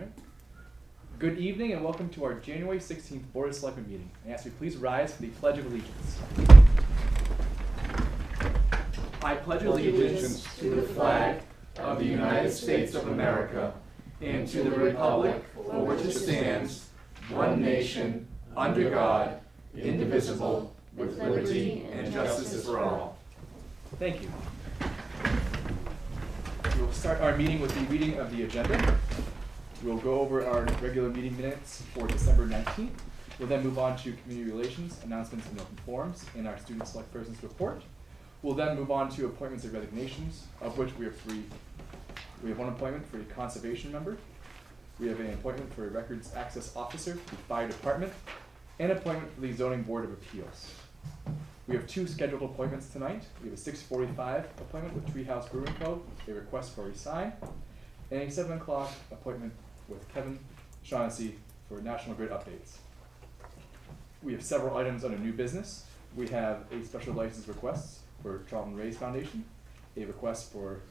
Alright. Good evening and welcome to our January 16th Board of Selectmen meeting. I ask you please rise for the Pledge of Allegiance. I pledge allegiance to the flag of the United States of America and to the republic for which it stands, one nation, under God, indivisible, with liberty and justice for all. Thank you. We will start our meeting with the reading of the agenda. We'll go over our regular meeting minutes for December 19th. We'll then move on to community relations, announcements and open forums, and our student select persons report. We'll then move on to appointments and resignations, of which we have three. We have one appointment for a conservation member. We have an appointment for a records access officer for the fire department, and an appointment for the zoning board of appeals. We have two scheduled appointments tonight. We have a 6:45 appointment with Treehouse Brewing Co., a request for a sign, and a 7 o'clock appointment with Kevin Shaughnessy for National Grid updates. We have several items under new business. We have a special license request for Charlton Rays Foundation, a request for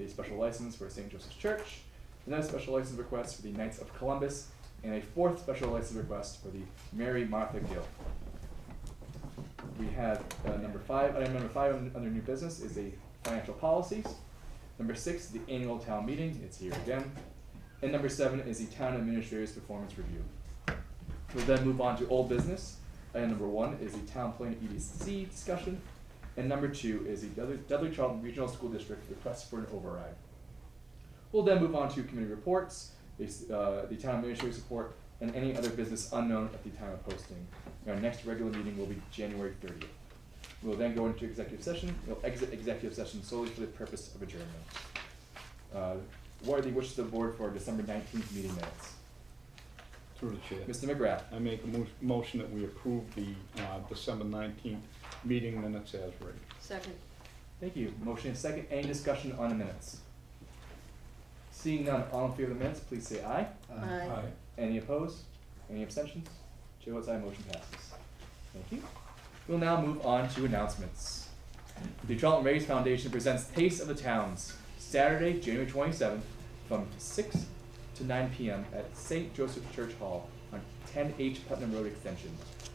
a special license for St. Joseph's Church, another special license request for the Knights of Columbus, and a fourth special license request for the Mary Martha Gill. We have item number 5 under new business is a financial policies. Number 6, the annual town meeting, it's here again. And number 7 is the town administrator's performance review. We'll then move on to old business. Item number 1 is the town plan EDC discussion. And number 2 is the Dudley Charlton Regional School District request for an override. We'll then move on to committee reports, the town administrator's report, and any other business unknown at the time of posting. Our next regular meeting will be January 30th. We'll then go into executive session. We'll exit executive session solely for the purpose of adjournment. What are the wishes of the board for our December 19th meeting minutes? Through the chair. Mr. McGrath. I make a motion that we approve the December 19th meeting minutes as read. Second. Thank you. Motion and second. Any discussion on the minutes? Seeing none, all in favor of the minutes, please say aye. Aye. Any opposed? Any abstentions? Chair votes aye, motion passes. Thank you. We'll now move on to announcements. The Charlton Rays Foundation presents Taste of the Towns, Saturday, January 27th, from 6 to 9 p.m. at St. Joseph's Church Hall on 10H Putnam Road Extension.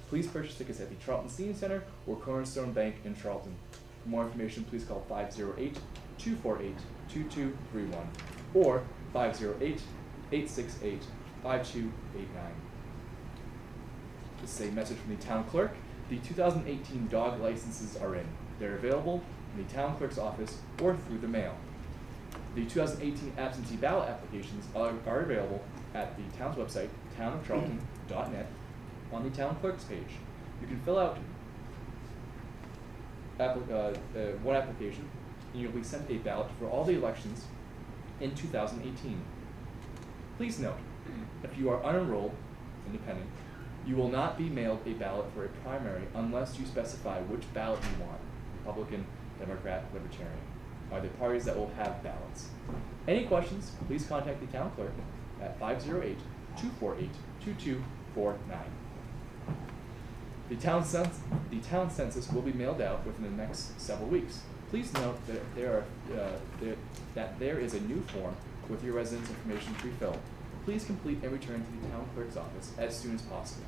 Please purchase tickets at the Charlton Senior Center or Cornerstone Bank in Charlton. For more information, please call 508-248-2231 or 508-868-5289. This is a message from the town clerk. The 2018 dog licenses are in. They're available in the town clerk's office or through the mail. The 2018 absentee ballot applications are available at the town's website, townofcharlton.net, on the town clerk's page. You can fill out one application, and you'll be sent a ballot for all the elections in 2018. Please note, if you are unenrolled, independent, you will not be mailed a ballot for a primary unless you specify which ballot you want. Republican, Democrat, Libertarian are the parties that will have ballots. Any questions, please contact the town clerk at 508-248-2249. The town census will be mailed out within the next several weeks. Please note that there is a new form with your residence information pre-filled. Please complete and return to the town clerk's office as soon as possible.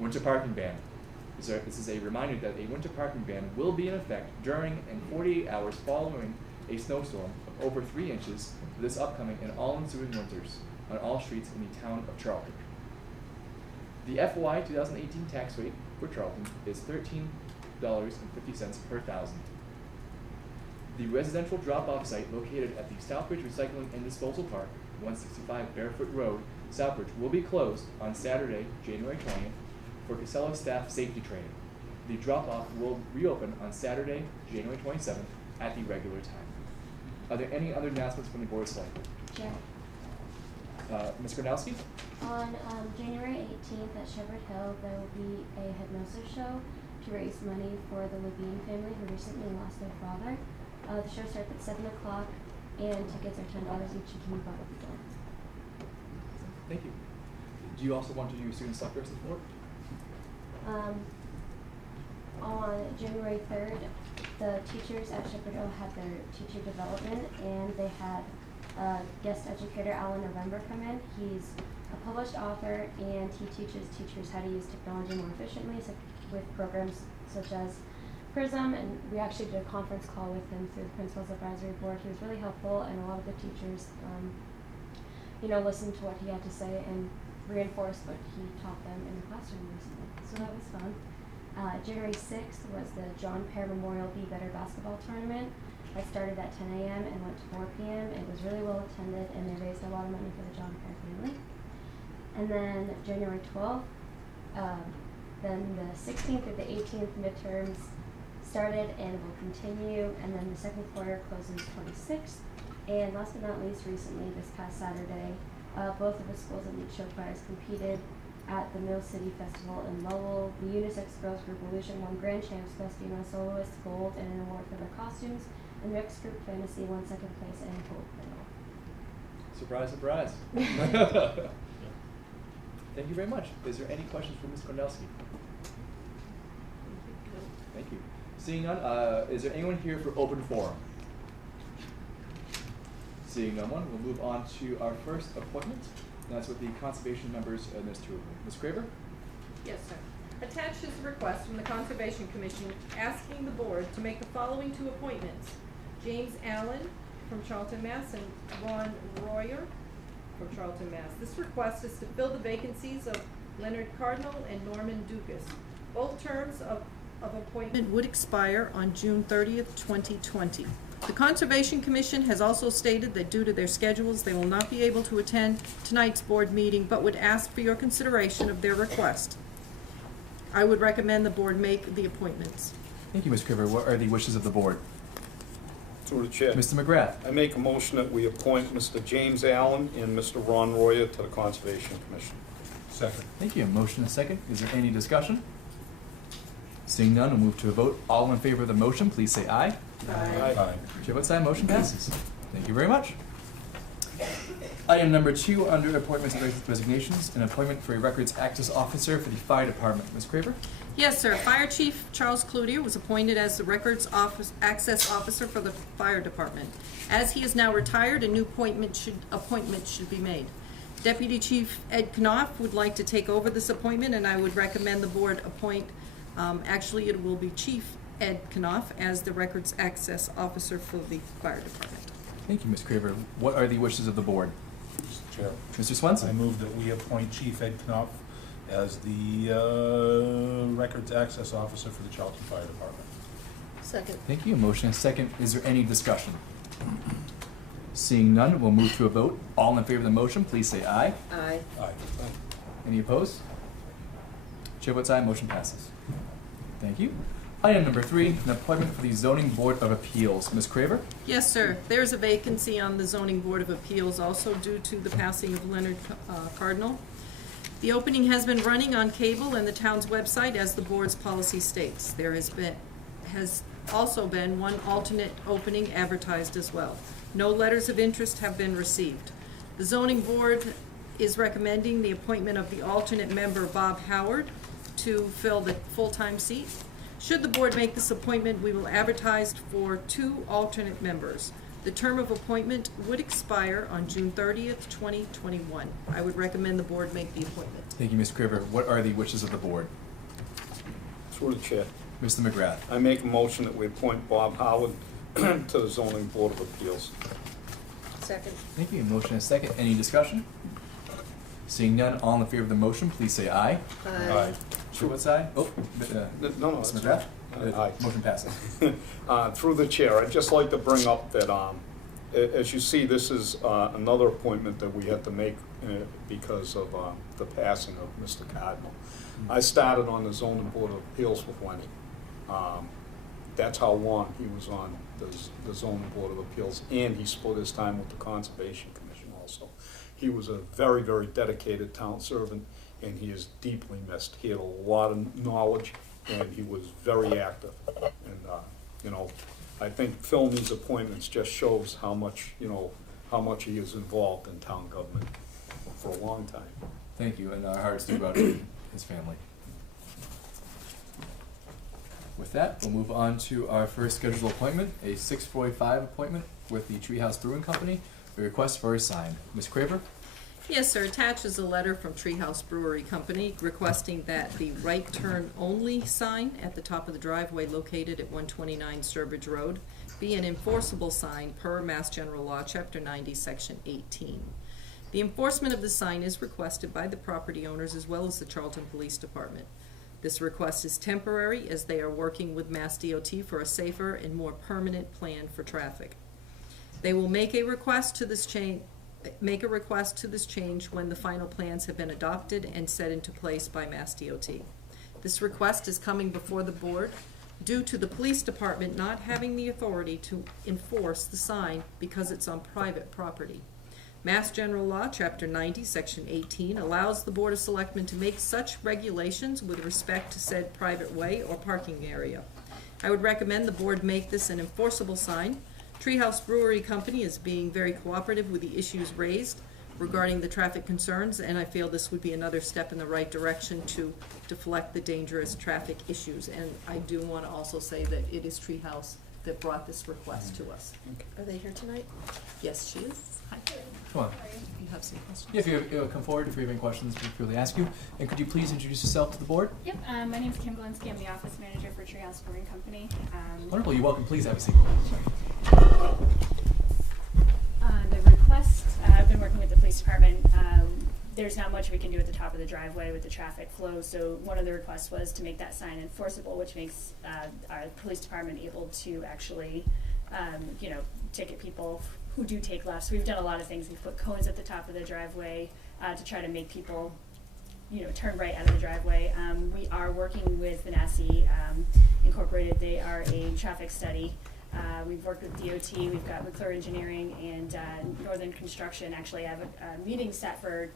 Winter parking ban. This is a reminder that a winter parking ban will be in effect during and 48 hours following a snowstorm of over 3 inches for this upcoming and all ensuing winters on all streets in the town of Charlton. The FY 2018 tax rate for Charlton is $13.50 per thousand. The residential drop-off site located at the Southbridge Recycling and Disposal Park, 165 Barefoot Road, Southbridge, will be closed on Saturday, January 20th, for Casella staff safety training. The drop-off will reopen on Saturday, January 27th, at the regular time. Are there any other announcements from the Board of Selectmen? Chair. Ms. Gronowski? On January 18th at Shepherd Hill, there will be a hypnosis show to raise money for the Levine family who recently lost their father. The show starts at 7 o'clock, and tickets are $10 each and can be bought at the door. Thank you. Do you also want to do student self-person report? On January 3rd, the teachers at Shepherd Hill had their teacher development, and they had guest educator Alan November come in. He's a published author, and he teaches teachers how to use technology more efficiently with programs such as Prism, and we actually did a conference call with him through the Principal's Advisory Board. He was really helpful, and a lot of the teachers, listened to what he had to say and reinforced what he taught them in the classroom recently. So that was fun. January 6th was the John Pear Memorial Be Better basketball tournament. I started at 10 a.m. and went to 4 p.m. It was really well attended, and they raised a lot of money for the John Pear family. And then January 12th, then the 16th through the 18th midterms started and will continue, and then the second quarter closes 26th. And last but not least, recently, this past Saturday, both of the schools that lead show choirs competed at the Mill City Festival in Lowell. The Unisex Girls Group Illusion won Grand Champs Best Female Soloist Gold and an award for their costumes, and Mixed Group Fantasy won second place and gold medal. Surprise, surprise. Thank you very much. Is there any questions for Ms. Kornelski? Thank you. Seeing none, is there anyone here for open forum? Seeing no one, we'll move on to our first appointment. And that's with the conservation members administratively. Ms. Craver? Yes, sir. Attached is a request from the Conservation Commission asking the board to make the following two appointments. James Allen from Charlton, Mass. and Ron Royer from Charlton, Mass. This request is to fill the vacancies of Leonard Cardinal and Norman Dukas. Both terms of appointment would expire on June 30th, 2020. The Conservation Commission has also stated that due to their schedules, they will not be able to attend tonight's board meeting, but would ask for your consideration of their request. I would recommend the board make the appointments. Thank you, Ms. Craver. What are the wishes of the board? Through the chair. Mr. McGrath? I make a motion that we appoint Mr. James Allen and Mr. Ron Royer to the Conservation Commission. Second. Thank you. Motion and second. Is there any discussion? Seeing none, we'll move to a vote. All in favor of the motion, please say aye. Aye. Chair votes aye. Motion passes. Thank you very much. Item number 2 under appointments and resignations, an appointment for a records access officer for the fire department. Ms. Craver? Yes, sir. Fire Chief Charles Cloutier was appointed as the Records Access Officer for the Fire Department. As he is now retired, a new appointment should be made. Deputy Chief Ed Knopf would like to take over this appointment, and I would recommend the board appoint, actually it will be Chief Ed Knopf as the Records Access Officer for the Fire Department. Thank you, Ms. Craver. What are the wishes of the board? Mr. Chair. Mr. I Swenson? move that we appoint Chief Ed Knopf as the Records Access Officer for the Charlton Fire Department. Second. Thank you. Motion and second. Is there any discussion? Seeing none, we'll move to a vote. All in favor of the motion, please say aye. Aye. Aye. Any opposed? Chair votes aye. Motion passes. Thank you. Item number 3, an appointment for the Zoning Board of Appeals. Ms. Craver? Yes, sir. There's a vacancy on the Zoning Board of Appeals also due to the passing of Leonard Cardinal. The opening has been running on cable and the town's website as the board's policy states. There has also been one alternate opening advertised as well. No letters of interest have been received. The zoning board is recommending the appointment of the alternate member Bob Howard to fill the full-time seat. Should the board make this appointment, we will advertise for 2 alternate members. The term of appointment would expire on June 30th, 2021. I would recommend the board make the appointment. Thank you, Ms. Craver. What are the wishes of the board? Through the chair. Mr. McGrath? I make a motion that we appoint Bob Howard to the Zoning Board of Appeals. Second. Thank you. Motion and second. Any discussion? Seeing none, all in favor of the motion, please say aye. Aye. Chair votes aye. Oh, No, Mr. that's McGrath? Aye. Motion passes. Through the chair, I'd just like to bring up that, as you see, this is another appointment that we had to make because of the passing of Mr. Cardinal. I started on the Zoning Board of Appeals with Lenny. That's how long he was on the Zoning Board of Appeals, and he split his time with the Conservation Commission also. He was a very, very dedicated town servant, and he is deeply missed. He had a lot of knowledge, and he was very active. And, I think filling these appointments just shows how much he is involved in town government for a long time. Thank you, and our hearts do go out to his family. With that, we'll move on to our first scheduled appointment, a 6:45 appointment with the Treehouse Brewing Company a request for a sign. Ms. Craver? Yes, sir. Attached is a letter from Treehouse Brewery Company requesting that the right turn only sign at the top of the driveway located at 129 Sturbridge Road be an enforceable sign per Mass General Law, Chapter 90, Section 18. The enforcement of the sign is requested by the property owners as well as the Charlton Police Department. This request is temporary as they are working with Mass DOT for a safer and more permanent plan for traffic. They will make a request to this change when the final plans have been adopted and set into place by Mass DOT. This request is coming before the board due to the police department not having the authority to enforce the sign because it's on private property. Mass General Law, Chapter 90, Section 18, allows the Board of Selectmen to make such regulations with respect to said private way or parking area. I would recommend the board make this an enforceable sign. Treehouse Brewery Company is being very cooperative with the issues raised regarding the traffic concerns, and I feel this would be another step in the right direction to deflect the dangerous traffic issues. And I do want to also say that it is Treehouse that brought this request to us. Are they here tonight? Yes, she is. Hi. Come on. You have some questions? Yeah, if you come forward, if you have any questions, feel free to ask you. And could you please introduce yourself to the board? Yep, my name's Kim Galinsky. I'm the office manager for Treehouse Brewing Company. Wonderful. You're welcome. Please have a seat. The request, I've been working with the police department. There's not much we can do at the top of the driveway with the traffic flow, so one of the requests was to make that sign enforceable, which makes our police department able to actually, ticket people who do take lefts. We've done a lot of things. We've put cones at the top of the driveway to try to make people, turn right out of the driveway. We are working with Vanassi Incorporated. They are a traffic study. We've worked with DOT, we've got McClure Engineering and Northern Construction. Actually, I have a meeting set for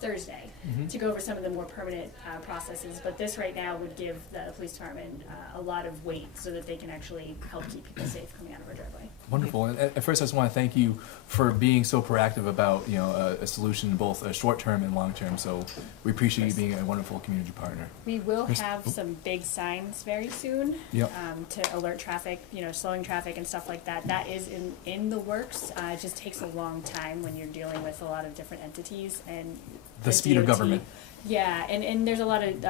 Thursday to go over some of the more permanent processes. But this right now would give the police department a lot of weight so that they can actually help keep people safe coming out of our driveway. Wonderful. And at first, I just want to thank you for being so proactive about a solution both short term and long term. So we appreciate you being a wonderful community partner. We will have some big signs very soon to alert traffic, slowing traffic and stuff like that. That is in the works. It just takes a long time when you're dealing with a lot of different entities and The speed of DOT. government. Yeah, and there's a lot of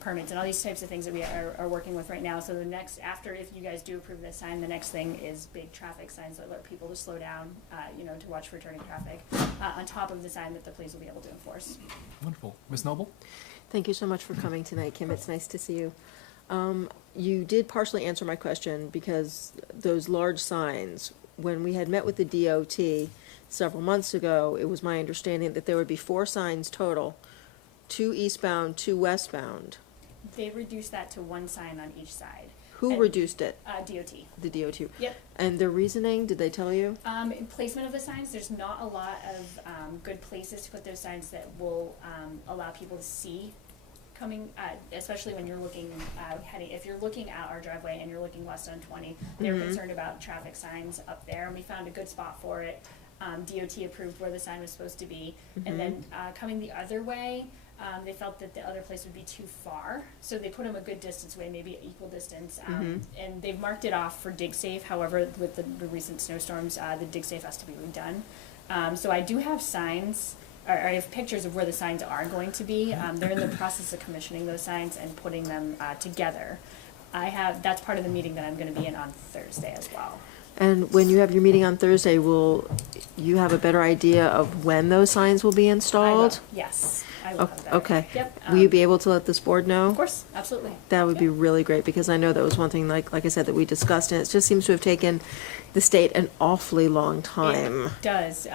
permits and all these types of things that we are working with right now. So the next, after if you guys do approve this sign, the next thing is big traffic signs that alert people to slow down, to watch for turning traffic, on top of the sign that the police will be able to enforce. Wonderful. Ms. Noble? Thank you so much for coming tonight, Kim. It's nice to see you. You did partially answer my question because those large signs, when we had met with the DOT several months ago, it was my understanding that there would be 4 signs total, 2 eastbound, 2 westbound. They reduced that to 1 sign on each side. Who And, reduced it? DOT. The DOT. Yep. And the reasoning, did they tell you? In placement of the signs, there's not a lot of good places to put those signs that will allow people to see coming, especially when you're looking if you're looking at our driveway and you're looking west on 20, they're concerned about traffic signs up there, and we found a good spot for it. DOT approved where the sign was supposed to be, and then coming the other way, they felt that the other place would be too far, so they put them a good distance away, maybe equal distance, and they've marked it off for dig safe. However, with the recent snowstorms, the dig safe has to be redone. So I do have signs, or I have pictures of where the signs are going to be. They're in the process of commissioning those signs and putting them together. That's part of the meeting that I'm going to be in on Thursday as well. And when you have your meeting on Thursday, will you have a better idea of when those signs will be installed? Yes, I will have that. Okay. Yep. Will you be able to let this board know? Of course, absolutely. That would be Yep. really great, because I know that was one thing, like I said, that we discussed, and it just seems to have taken the state an awfully long time. It does.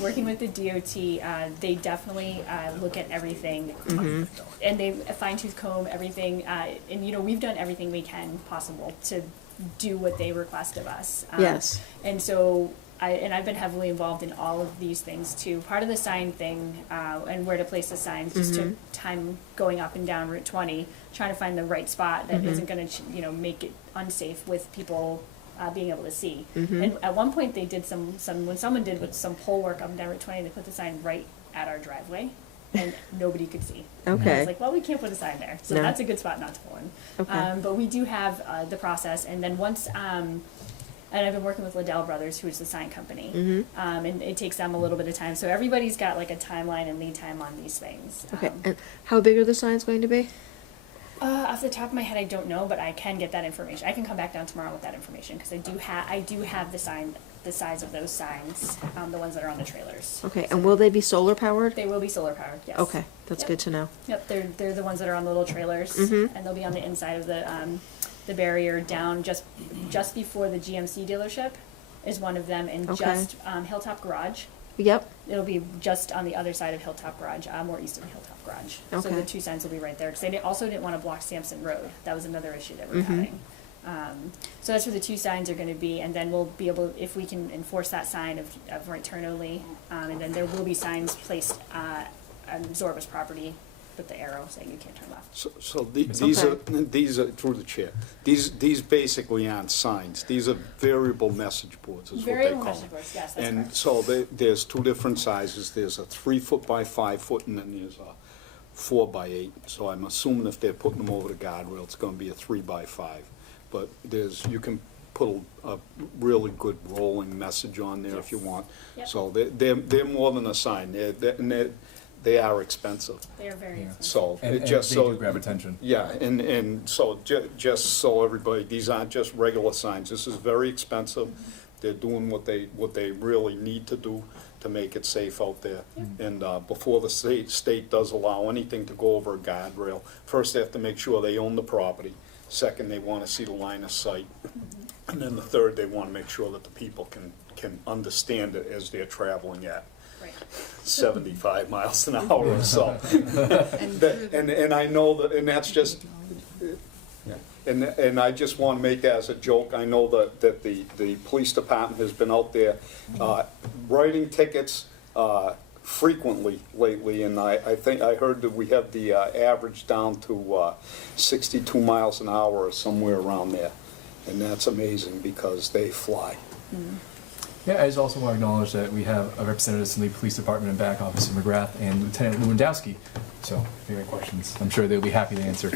Working with the DOT, they definitely look at everything, and they fine-tooth comb everything. And we've done everything we can possible to do what they request of us. Yes. And so I've been heavily involved in all of these things too. Part of the sign thing, and where to place the signs, just took time going up and down Route 20, trying to find the right spot that isn't going to, make it unsafe with people being able to see. And at one point they did some when someone did with some pole work up and down Route 20, they put the sign right at our driveway, and nobody could see. And I Okay. was like, well, we can't put a sign there, so No. that's a good spot not to pull in. Okay. But we do have the process, and then once And I've been working with Liddell Brothers, who is the sign company. Mm-hmm. And it takes them a little bit of time. So everybody's got like a timeline and lead time on these things. Okay, and how big are the signs going to be? Off the top of my head, I don't know, but I can get that information. I can come back down tomorrow with that information because I do have the size of those signs, the ones that are on the trailers. Okay, and will they be solar powered? They will be solar powered. Yes. Okay, that's Yep. good to know. Yep, they're the ones that are on the little trailers, Mhm. and they'll be on the inside of the barrier down just before the GMC dealership is one of them, and Okay. just Hilltop Garage. Yep, It'll be just on the other side of Hilltop Garage, or east of Hilltop Garage. So Okay. the two signs will be right there, because they also didn't want to block Sampson Road. That was another issue that we're Mhm. having. So that's where the two signs are gonna be, and then we'll be able, if we can enforce that sign of right turn only, and then there will be signs placed, on Zorba's property with the arrow saying you can't turn left. So Okay. these are, through the chair, these basically aren't signs. These are variable message boards is what they Variable call message them. boards, yes, that's And correct. so there's two different sizes. There's a 3 foot by 5 foot, and then there's a 4 by 8. So I'm assuming if they're putting them over the guardrail, it's gonna be a 3 by 5. But you can put a really good rolling message on there if you want. Yep. So they're more than a sign. They are expensive. They are very expensive. So And, it and just they so do grab attention. yeah, and so just so everybody, these aren't just regular signs. This is very expensive. They're doing what they really need to do to make it safe out there. And before the state does allow anything to go over a guardrail, first they have to make sure they own the property. Second, they want to see the line of sight. And then the third, they want to make sure that the people can understand it as they're traveling at Right. 75 miles an hour or so. And I know that, and that's just, and I just want to make that as a joke. I know that the police department has been out there writing tickets frequently lately, and I think I heard that we have the average down to 62 miles an hour or somewhere around there. And that's amazing because they fly. Yeah, I just also want to acknowledge that we have a representative in the police department and back officer McGrath and Lieutenant Lewandowski. So if you have any questions, I'm sure they'll be happy to answer.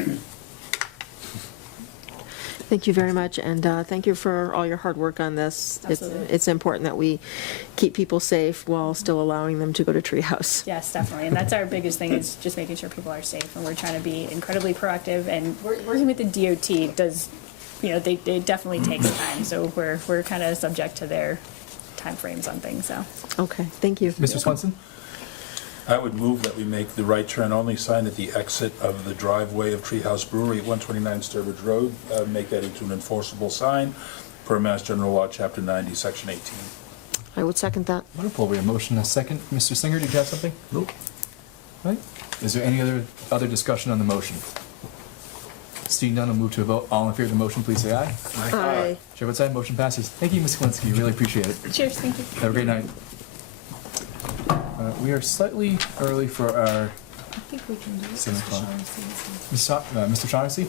thank you very much, and thank you for all your hard work on this. Absolutely. It's important that we keep people safe while still allowing them to go to Treehouse. Yes, definitely, and that's our biggest thing, is just making sure people are safe, and we're trying to be incredibly proactive, and working with the DOT does, they definitely takes time, so we're kind of subject to their timeframes on things, so. Okay, thank you. Mr. Swenson? I would move that we make the right turn only sign at the exit of the driveway of Treehouse Brewery at 129 Sturbridge Road, make that into an enforceable sign per Mass General Law, Chapter 90, Section 18. I would second that. Wonderful. We have a motion and a second. Mr. Singer, did you have something? Nope. Right. Is there any other discussion on the motion? Seeing none, I'll move to a vote. All in favor of the motion, please say aye. Aye. Chair votes aye. Motion passes. Thank you, Ms. Kalinsky. Really appreciate it. Cheers, thank you. Have a great night. We are slightly early for our I think we can do it. 7 o'clock. Mr. Mr. Shaughnessy?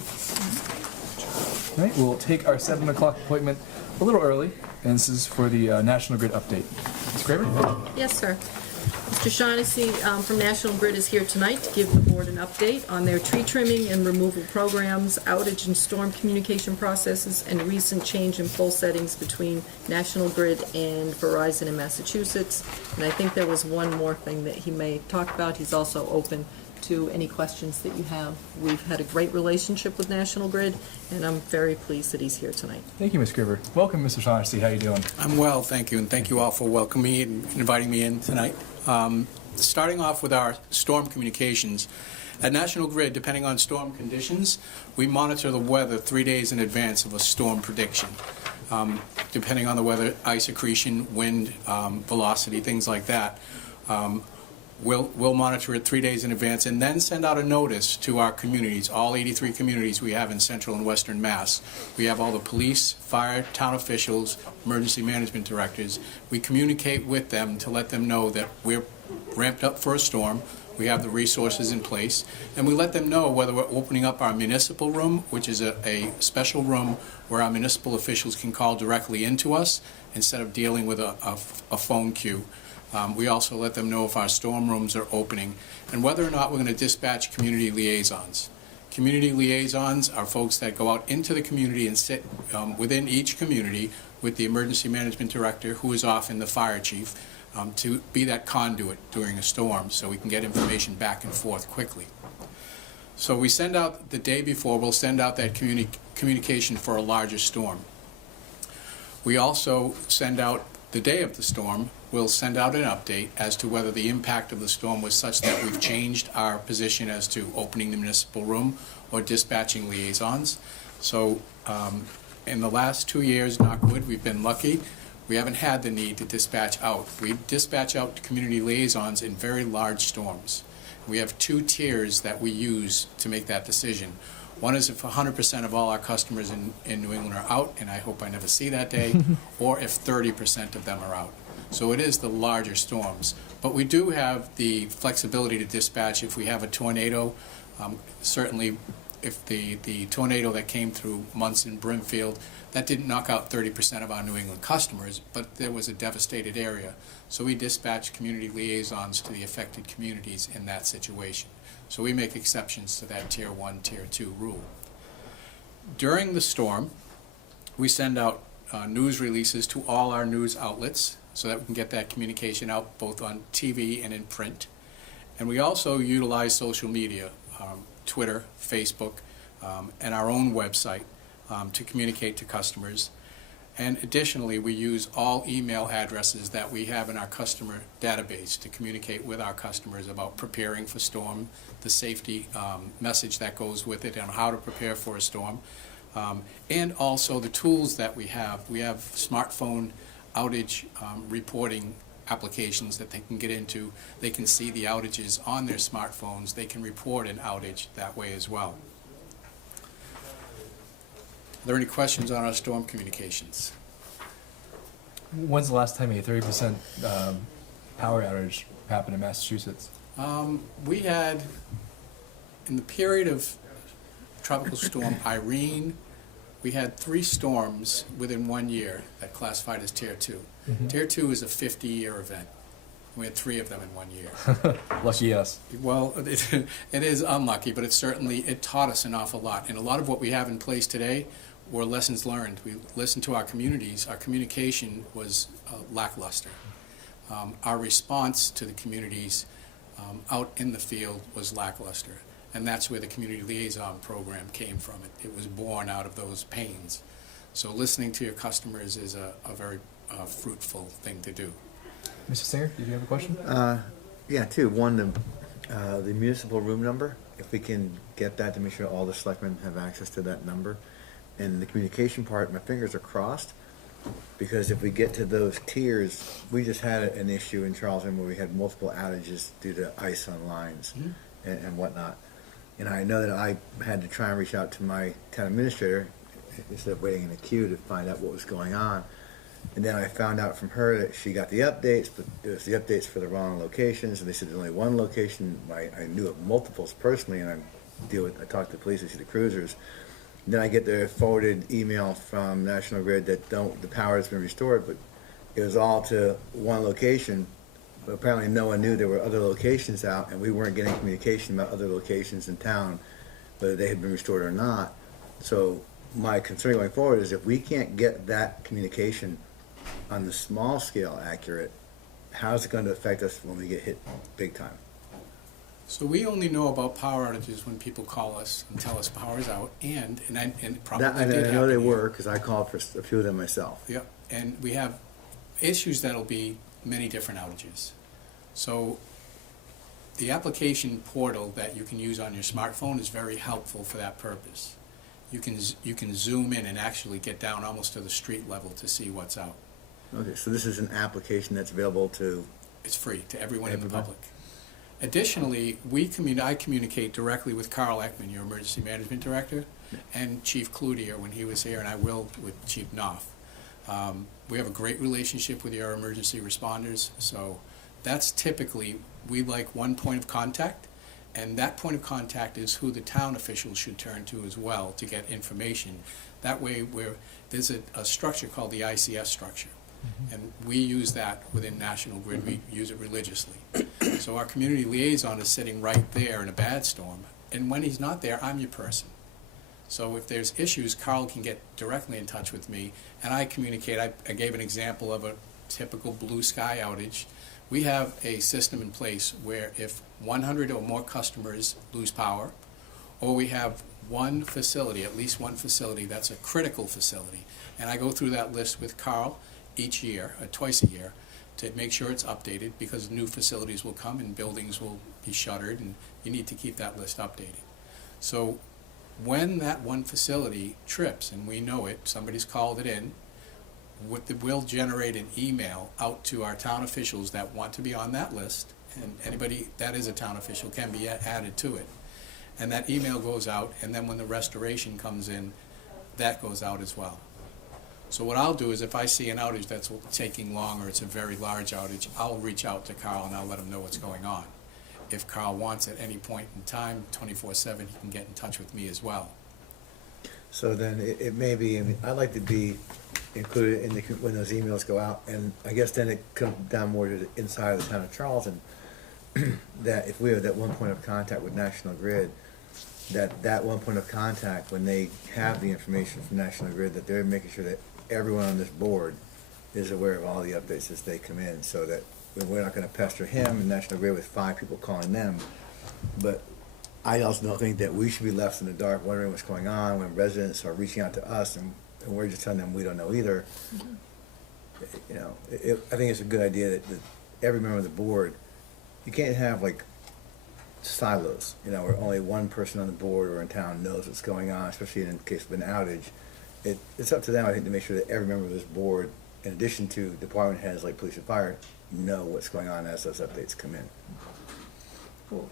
All right, we'll take our 7 o'clock appointment a little early, and this is for the National Grid update. Ms. Graber? Yes, sir. Mr. Shaughnessy from National Grid is here tonight to give the board an update on their tree trimming and removal programs, outage and storm communication processes, and recent change in pole settings between National Grid and Verizon in Massachusetts. And I think there was one more thing that he may talk about. He's also open to any questions that you have. We've had a great relationship with National Grid, and I'm very pleased that he's here tonight. Thank you, Ms. Graber. Welcome, Mr. Shaughnessy. How you doing? I'm well, thank you, and thank you all for welcoming me and inviting me in tonight. Starting off with our storm communications, at National Grid, depending on storm conditions, we monitor the weather 3 days in advance of a storm prediction. Depending on the weather, ice accretion, wind, velocity, things like that. We'll monitor it 3 days in advance and then send out a notice to our communities, all 83 communities we have in central and western Mass. We have all the police, fire, town officials, emergency management directors. We communicate with them to let them know that we're ramped up for a storm, we have the resources in place, and we let them know whether we're opening up our municipal room, which is a special room where our municipal officials can call directly into us instead of dealing with a phone queue. We also let them know if our storm rooms are opening and whether or not we're going to dispatch community liaisons. Community liaisons are folks that go out into the community and sit within each community with the emergency management director, who is often the fire chief, to be that conduit during a storm so we can get information back and forth quickly. So we send out the day before, we'll send out that communication for a larger storm. We also send out the day of the storm, we'll send out an update as to whether the impact of the storm was such that we've changed our position as to opening the municipal room or dispatching liaisons. So in the last 2 years, knock wood, we've been lucky. We haven't had the need to dispatch out. We dispatch out to community liaisons in very large storms. We have 2 tiers that we use to make that decision. One is if 100% of all our customers in New England are out, and I hope I never see that day, or if 30% of them are out. So it is the larger storms. But we do have the flexibility to dispatch if we have a tornado. Certainly, if the tornado that came through Munson, Brimfield, that didn't knock out 30% of our New England customers, but there was a devastated area. So we dispatch community liaisons to the affected communities in that situation. So we make exceptions to that Tier 1, Tier 2 rule. During the storm, we send out news releases to all our news outlets so that we can get that communication out both on TV and in print. And we also utilize social media, Twitter, Facebook, and our own website to communicate to customers. And additionally, we use all email addresses that we have in our customer database to communicate with our customers about preparing for storm, the safety message that goes with it, and how to prepare for a storm. And also the tools that we have. We have smartphone outage reporting applications that they can get into. They can see the outages on their smartphones. They can report an outage that way as well. Are there any questions on our storm communications? When's the last time a 30% power outage happened in Massachusetts? We had, in the period of Tropical Storm Irene, we had 3 storms within 1 year that classified as Tier 2. Mm-hmm. Tier 2 is a 50-year event. We had 3 of them in 1 year. Lucky us. Well, it is unlucky, but it taught us an awful lot. And a lot of what we have in place today were lessons learned. We listened to our communities. Our communication was lackluster. Our response to the communities out in the field was lackluster. And that's where the community liaison program came from. It was born out of those pains. So listening to your customers is a very fruitful thing to do. Mr. Singer, did you have a question? Yeah, two. One, the municipal room number, if we can get that to make sure all the selectmen have access to that number. And the communication part, my fingers are crossed, because if we get to those tiers, we just had an issue in Charlton where we had multiple outages due to ice on lines and whatnot. And I know that I had to try and reach out to my town administrator instead of waiting in a queue to find out what was going on. And then I found out from her that she got the updates, but it was the updates for the wrong locations, and they said there's only one location. I knew of multiples personally, and I talked to the police, I see the cruisers. And then I get the forwarded email from National Grid that the power has been restored, but it was all to one location. But apparently no one knew there were other locations out, and we weren't getting communication about other locations in town, whether they had been restored or not. So my concern going forward is if we can't get that communication on the small scale accurate, how's it going to affect us when we get hit big time? So we only know about power outages when people call us and tell us power's out, and probably I did know they happen. were, because I called for a few of them myself. Yep, and we have issues that'll be many different outages. So the application portal that you can use on your smartphone is very helpful for that purpose. You can zoom in and actually get down almost to the street level to see what's out. Okay, so this is an application that's available to... It's free to everyone in the Everybody. public. Additionally, I communicate directly with Carl Ekman, your emergency management director, and Chief Cloutier when he was here, and I will with Chief Knopf. We have a great relationship with your emergency responders, so that's typically, we like one point of contact, and that point of contact is who the town officials should turn to as well to get information. That way, there's a structure called the ICS structure. And we use that within National Grid. We use it religiously. So our community liaison is sitting right there in a bad storm And when he's not there, I'm your person. So if there's issues, Carl can get directly in touch with me, and I communicate. I gave an example of a typical blue sky outage. We have a system in place where if 100 or more customers lose power, or we have one facility, at least one facility, that's a critical facility, and I go through that list with Carl each year, twice a year, to make sure it's updated, because new facilities will come and buildings will be shuttered, and you need to keep that list updated. So when that one facility trips, and we know it, somebody's called it in, we'll generate an email out to our town officials that want to be on that list, and anybody that is a town official can be added to it. And that email goes out, and then when the restoration comes in, that goes out as well. So what I'll do is, if I see an outage that's taking long, or it's a very large outage, I'll reach out to Carl and I'll let him know what's going on. If Carl wants at any point in time, 24/7, he can get in touch with me as well. So then it may be, I mean, I'd like to be included in when those emails go out, and I guess then it comes down more to the inside of the town of Charlton, that if we have that one point of contact with National Grid, that one point of contact, when they have the information from National Grid, that they're making sure that everyone on this board is aware of all the updates as they come in, so that we're not gonna pester him and National Grid with 5 people calling them. But I also don't think that we should be left in the dark wondering what's going on when residents are reaching out to us and we're just telling them we don't know either. You know, I think it's a good idea that every member of the board, you can't have like silos, you know, where only one person on the board or in town knows what's going on, especially in case of an outage. It's up to them, I think, to make sure that every member of this board, in addition to department heads like police and fire, know what's going on as those updates come in. Well,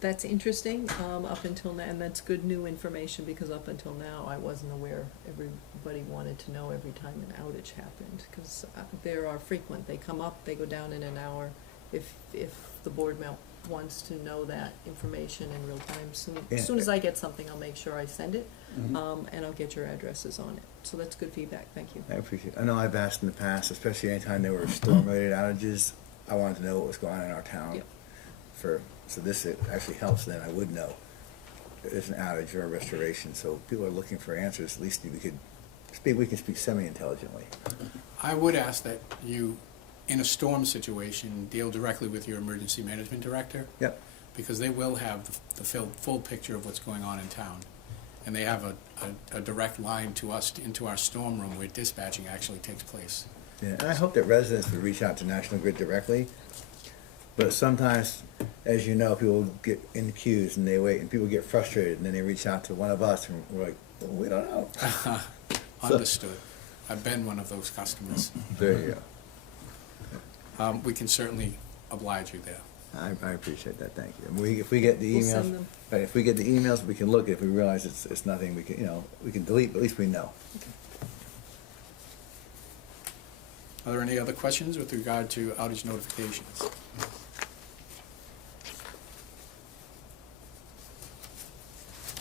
that's interesting, up until now, and that's good new information, because up until now, I wasn't aware everybody wanted to know every time an outage happened, because there are frequent, they come up, they go down in an hour. If the board wants to know that information in real time, as soon as I get something, I'll make sure I send it, and I'll get your addresses on it. So that's good feedback, thank you. I appreciate it. I know I've asked in the past, especially anytime there were storm-related outages, I wanted to know what was going on in our town. Yep. So this actually helps, then I would know if there's an outage or a restoration, so people are looking for answers, at least we can speak semi-intelligently. I would ask that you, in a storm situation, deal directly with your emergency management director. Yep. Because they will have the full picture of what's going on in town. And they have a direct line to us, into our storm room, where dispatching actually takes place. Yeah, and I hope that residents would reach out to National Grid directly, but sometimes, as you know, people get in queues and they wait, and people get frustrated, and then they reach out to one of us, and we're like, well, we don't know. Understood. I've been one of those customers. There you go. We can certainly oblige you there. I appreciate that, thank you. And if we get the We'll emails, send them. right, if we get the emails, we can look. If we realize it's nothing, we can, you know, we can delete, but at least we know. Are there any other questions with regard to outage notifications?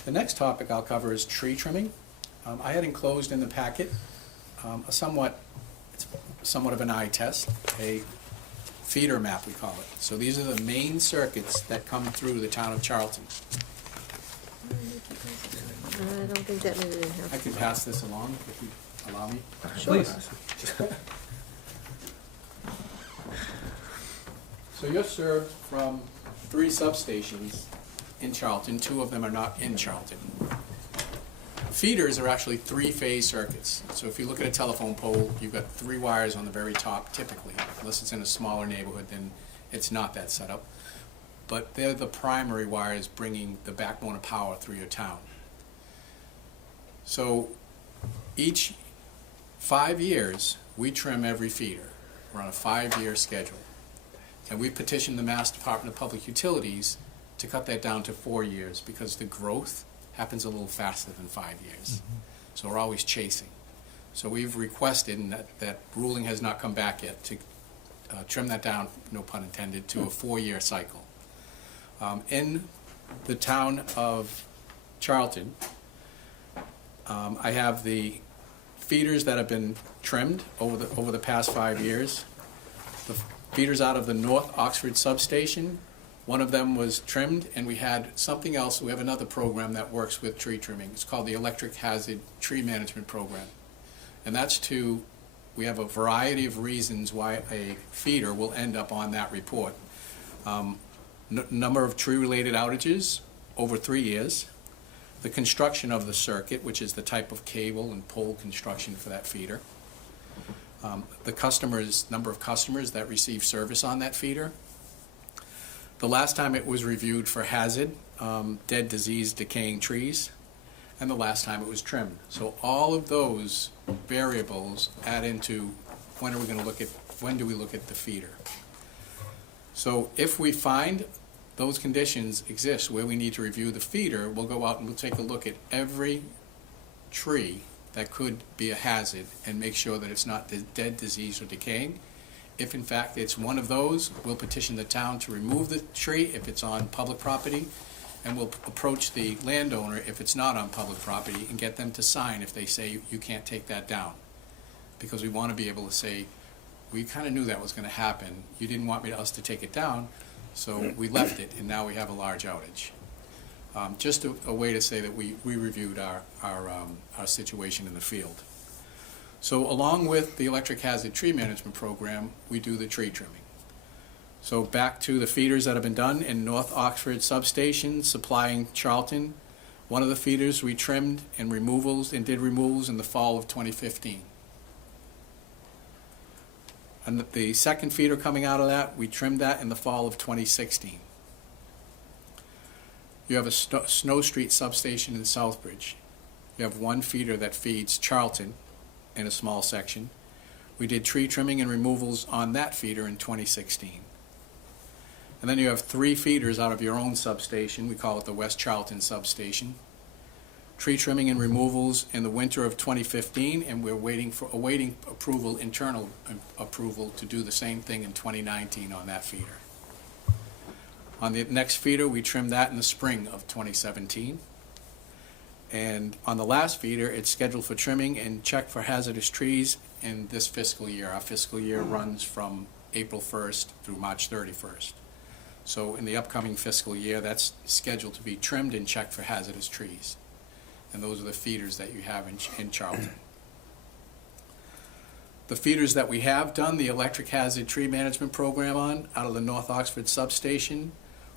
The next topic I'll cover is tree trimming. I had enclosed in the packet it's somewhat of an eye test, a feeder map, we call it. So these are the main circuits that come through the town of Charlton. I don't think that made it in here. I can pass this along if you allow me. Please. So you're served from 3 substations in Charlton. 2 of them are not in Charlton. Feeders are actually 3-phase circuits. So if you look at a telephone pole, you've got 3 wires on the very top typically. Unless it's in a smaller neighborhood, then it's not that setup. But they're the primary wires bringing the backbone of power through your town. So each 5 years, we trim every feeder. We're on a 5-year schedule. And we petitioned the Mass Department of Public Utilities to cut that down to 4 years, because the growth happens a little faster than 5 years. So we're always chasing. So we've requested, and that ruling has not come back yet, to trim that down, no pun intended, to a 4-year cycle. In the town of Charlton, I have the feeders that have been trimmed over the past 5 years. The feeders out of the North Oxford substation One of them was trimmed, and we had something else. We have another program that works with tree trimming. It's called the Electric Hazard Tree Management Program. And that's we have a variety of reasons why a feeder will end up on that report. Number of tree-related outages over 3 years, the construction of the circuit, which is the type of cable and pole construction for that feeder, the number of customers that receive service on that feeder, the last time it was reviewed for hazard, dead, diseased, decaying trees, and the last time it was trimmed. So all of those variables add into when do we look at the feeder. So if we find those conditions exist where we need to review the feeder, we'll go out and we'll take a look at every tree that could be a hazard and make sure that it's not dead, diseased, or decaying. If in fact it's one of those, we'll petition the town to remove the tree if it's on public property, and we'll approach the landowner if it's not on public property and get them to sign if they say you can't take that down. Because we want to be able to say, we kind of knew that was going to happen. You didn't want us to take it down, so we left it, and now we have a large outage. Just a way to say that we reviewed our situation in the field. So along with the Electric Hazard Tree Management Program, we do the tree trimming. So back to the feeders that have been done in North Oxford Substation supplying Charlton. One of the feeders we trimmed and did removals in the fall of 2015. And the second feeder coming out of that, we trimmed that in the fall of 2016. You have a Snow Street Substation in Southbridge. You have one feeder that feeds Charlton in a small section. We did tree trimming and removals on that feeder in 2016. And then you have 3 feeders out of your own substation. We call it the West Charlton Substation. Tree trimming and removals in the winter of 2015, and we're awaiting approval, internal approval, to do the same thing in 2019 on that feeder. On the next feeder, we trimmed that in the spring of 2017. And on the last feeder, it's scheduled for trimming and check for hazardous trees in this fiscal year. Our fiscal year runs from April 1st through March 31st. So in the upcoming fiscal year, that's scheduled to be trimmed and checked for hazardous trees. And those are the feeders that you have in Charlton. The feeders that we have done the Electric Hazard Tree Management Program on, out of the North Oxford Substation,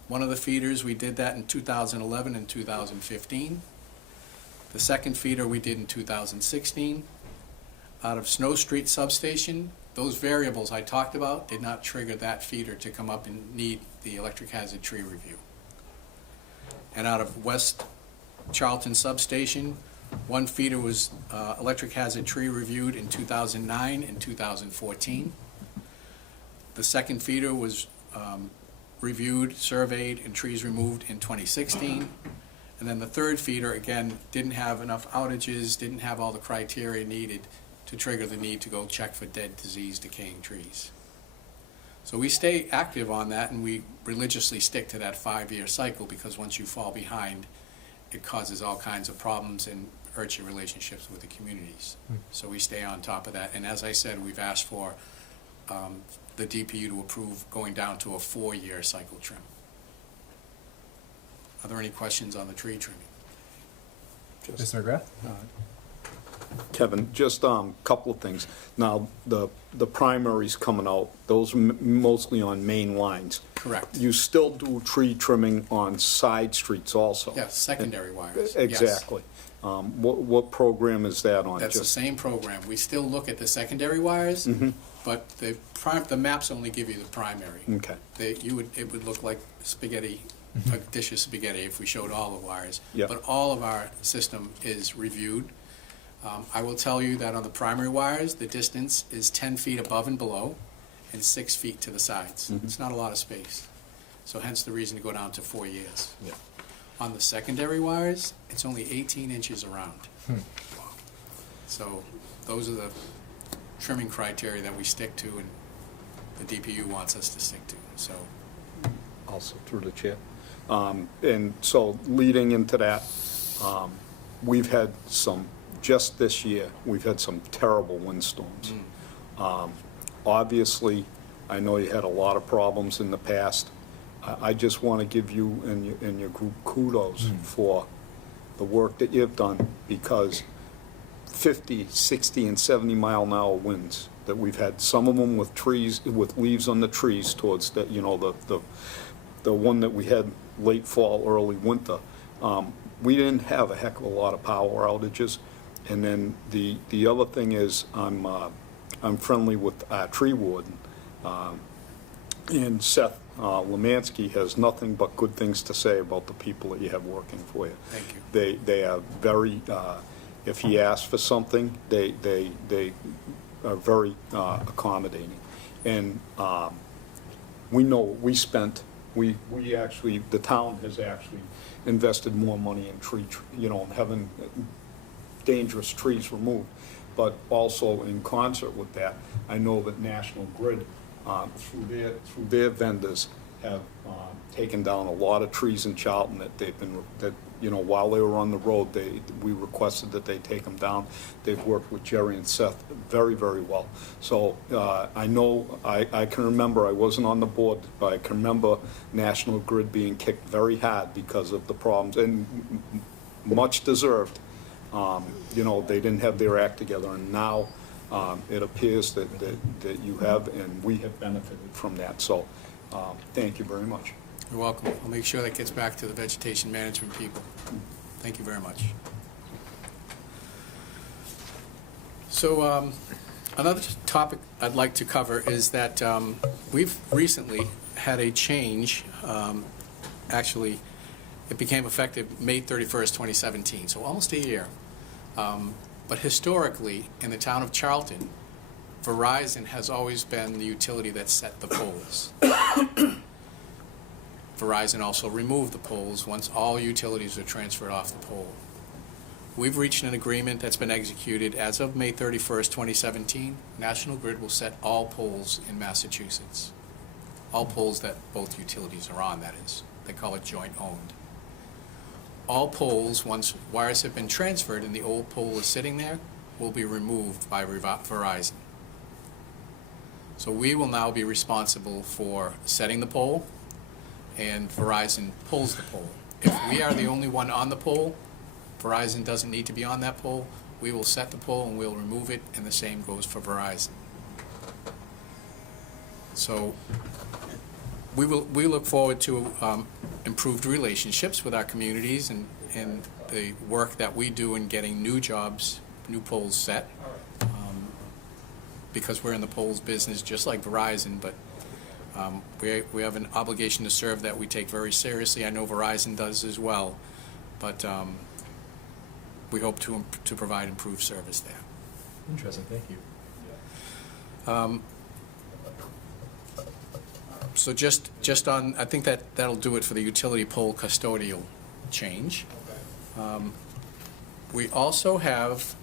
one of the feeders we did that in 2011 and 2015. The second feeder we did in 2016. Out of Snow Street Substation, those variables I talked about did not trigger that feeder to come up and need the electric hazard tree review. And out of West Charlton Substation, one feeder was electric hazard tree reviewed in 2009 and 2014. The second feeder was reviewed, surveyed, and trees removed in 2016. And then the third feeder, again, didn't have enough outages, didn't have all the criteria needed to trigger the need to go check for dead, diseased, decaying trees. So we stay active on that, and we religiously stick to that 5-year cycle, because once you fall behind, it causes all kinds of problems and hurts your relationships with the communities. So we stay on top of that. And as I said, we've asked for the DPU to approve going down to a 4-year cycle trim. Are there any questions on the tree trimming? Mr. McGrath? Kevin, just a couple of things. Now, the primaries coming out, those are mostly on main lines. Correct. You still do tree trimming on side streets also? Yes, secondary wires. Exactly. Yes. What program is that on? That's the same program. We still look at the secondary wires, but the maps only give you the primary. Okay. It would look like spaghetti, a dish of spaghetti if we showed all the wires. Yep. But all of our system is reviewed. I will tell you that on the primary wires, the distance is 10 feet above and below and 6 feet to the sides. It's not a lot of space. So hence the reason to go down to 4 years. Yeah. On the secondary wires, it's only 18 inches around. So those are the trimming criteria that we stick to, and the DPU wants us to stick to. So, Also through the chair. And so leading into that, we've had just this year, we've had some terrible windstorms. Obviously, I know you had a lot of problems in the past. I just want to give you and your group kudos for the work that you've done, because 50, 60, and 70-mile-an-hour winds that we've had, some of them with trees, with leaves on the trees towards the, you know, the one that we had late fall, early winter. We didn't have a heck of a lot of power outages. And then the other thing is, I'm friendly with our tree warden, and Seth Lemansky has nothing but good things to say about the people that you have working for you. Thank you. They are very, if he asks for something, they are very accommodating. And we know we actually, the town has actually invested more money in you know, having dangerous trees removed. But also in concert with that, I know that National Grid, through their vendors, have taken down a lot of trees in Charlton that you know, while they were on the road, we requested that they take them down. They've worked with Jerry and Seth very, very well. So I know, I can remember, I wasn't on the board, but I can remember National Grid being kicked very hard because of the problems, and much deserved. You know, they didn't have their act together, and now it appears that you have, and we have benefited from that. So thank you very much. You're welcome. I'll make sure that gets back to the vegetation management people. Thank you very much. So another topic I'd like to cover is that we've recently had a change. Actually, it became effective May 31st, 2017, so almost a year. But historically, in the town of Charlton, Verizon has always been the utility that set the poles. Verizon also removed the poles once all utilities are transferred off the pole. We've reached an agreement that's been executed as of May 31st, 2017. National Grid will set all poles in Massachusetts. All poles that both utilities are on, that is. They call it joint owned. All poles, once wires have been transferred and the old pole is sitting there, will be removed by Verizon. So we will now be responsible for setting the pole, and Verizon pulls the pole. If we are the only one on the pole, Verizon doesn't need to be on that pole. We will set the pole and we'll remove it, and the same goes for Verizon. So we look forward to improved relationships with our communities and the work that we do in getting new jobs, new poles set, because we're in the poles business just like Verizon, but we have an obligation to serve that we take very seriously. I know Verizon does as well, but we hope to provide improved service there. Interesting, thank you. So just on, I think that'll do it for the utility pole custodial change. We also have,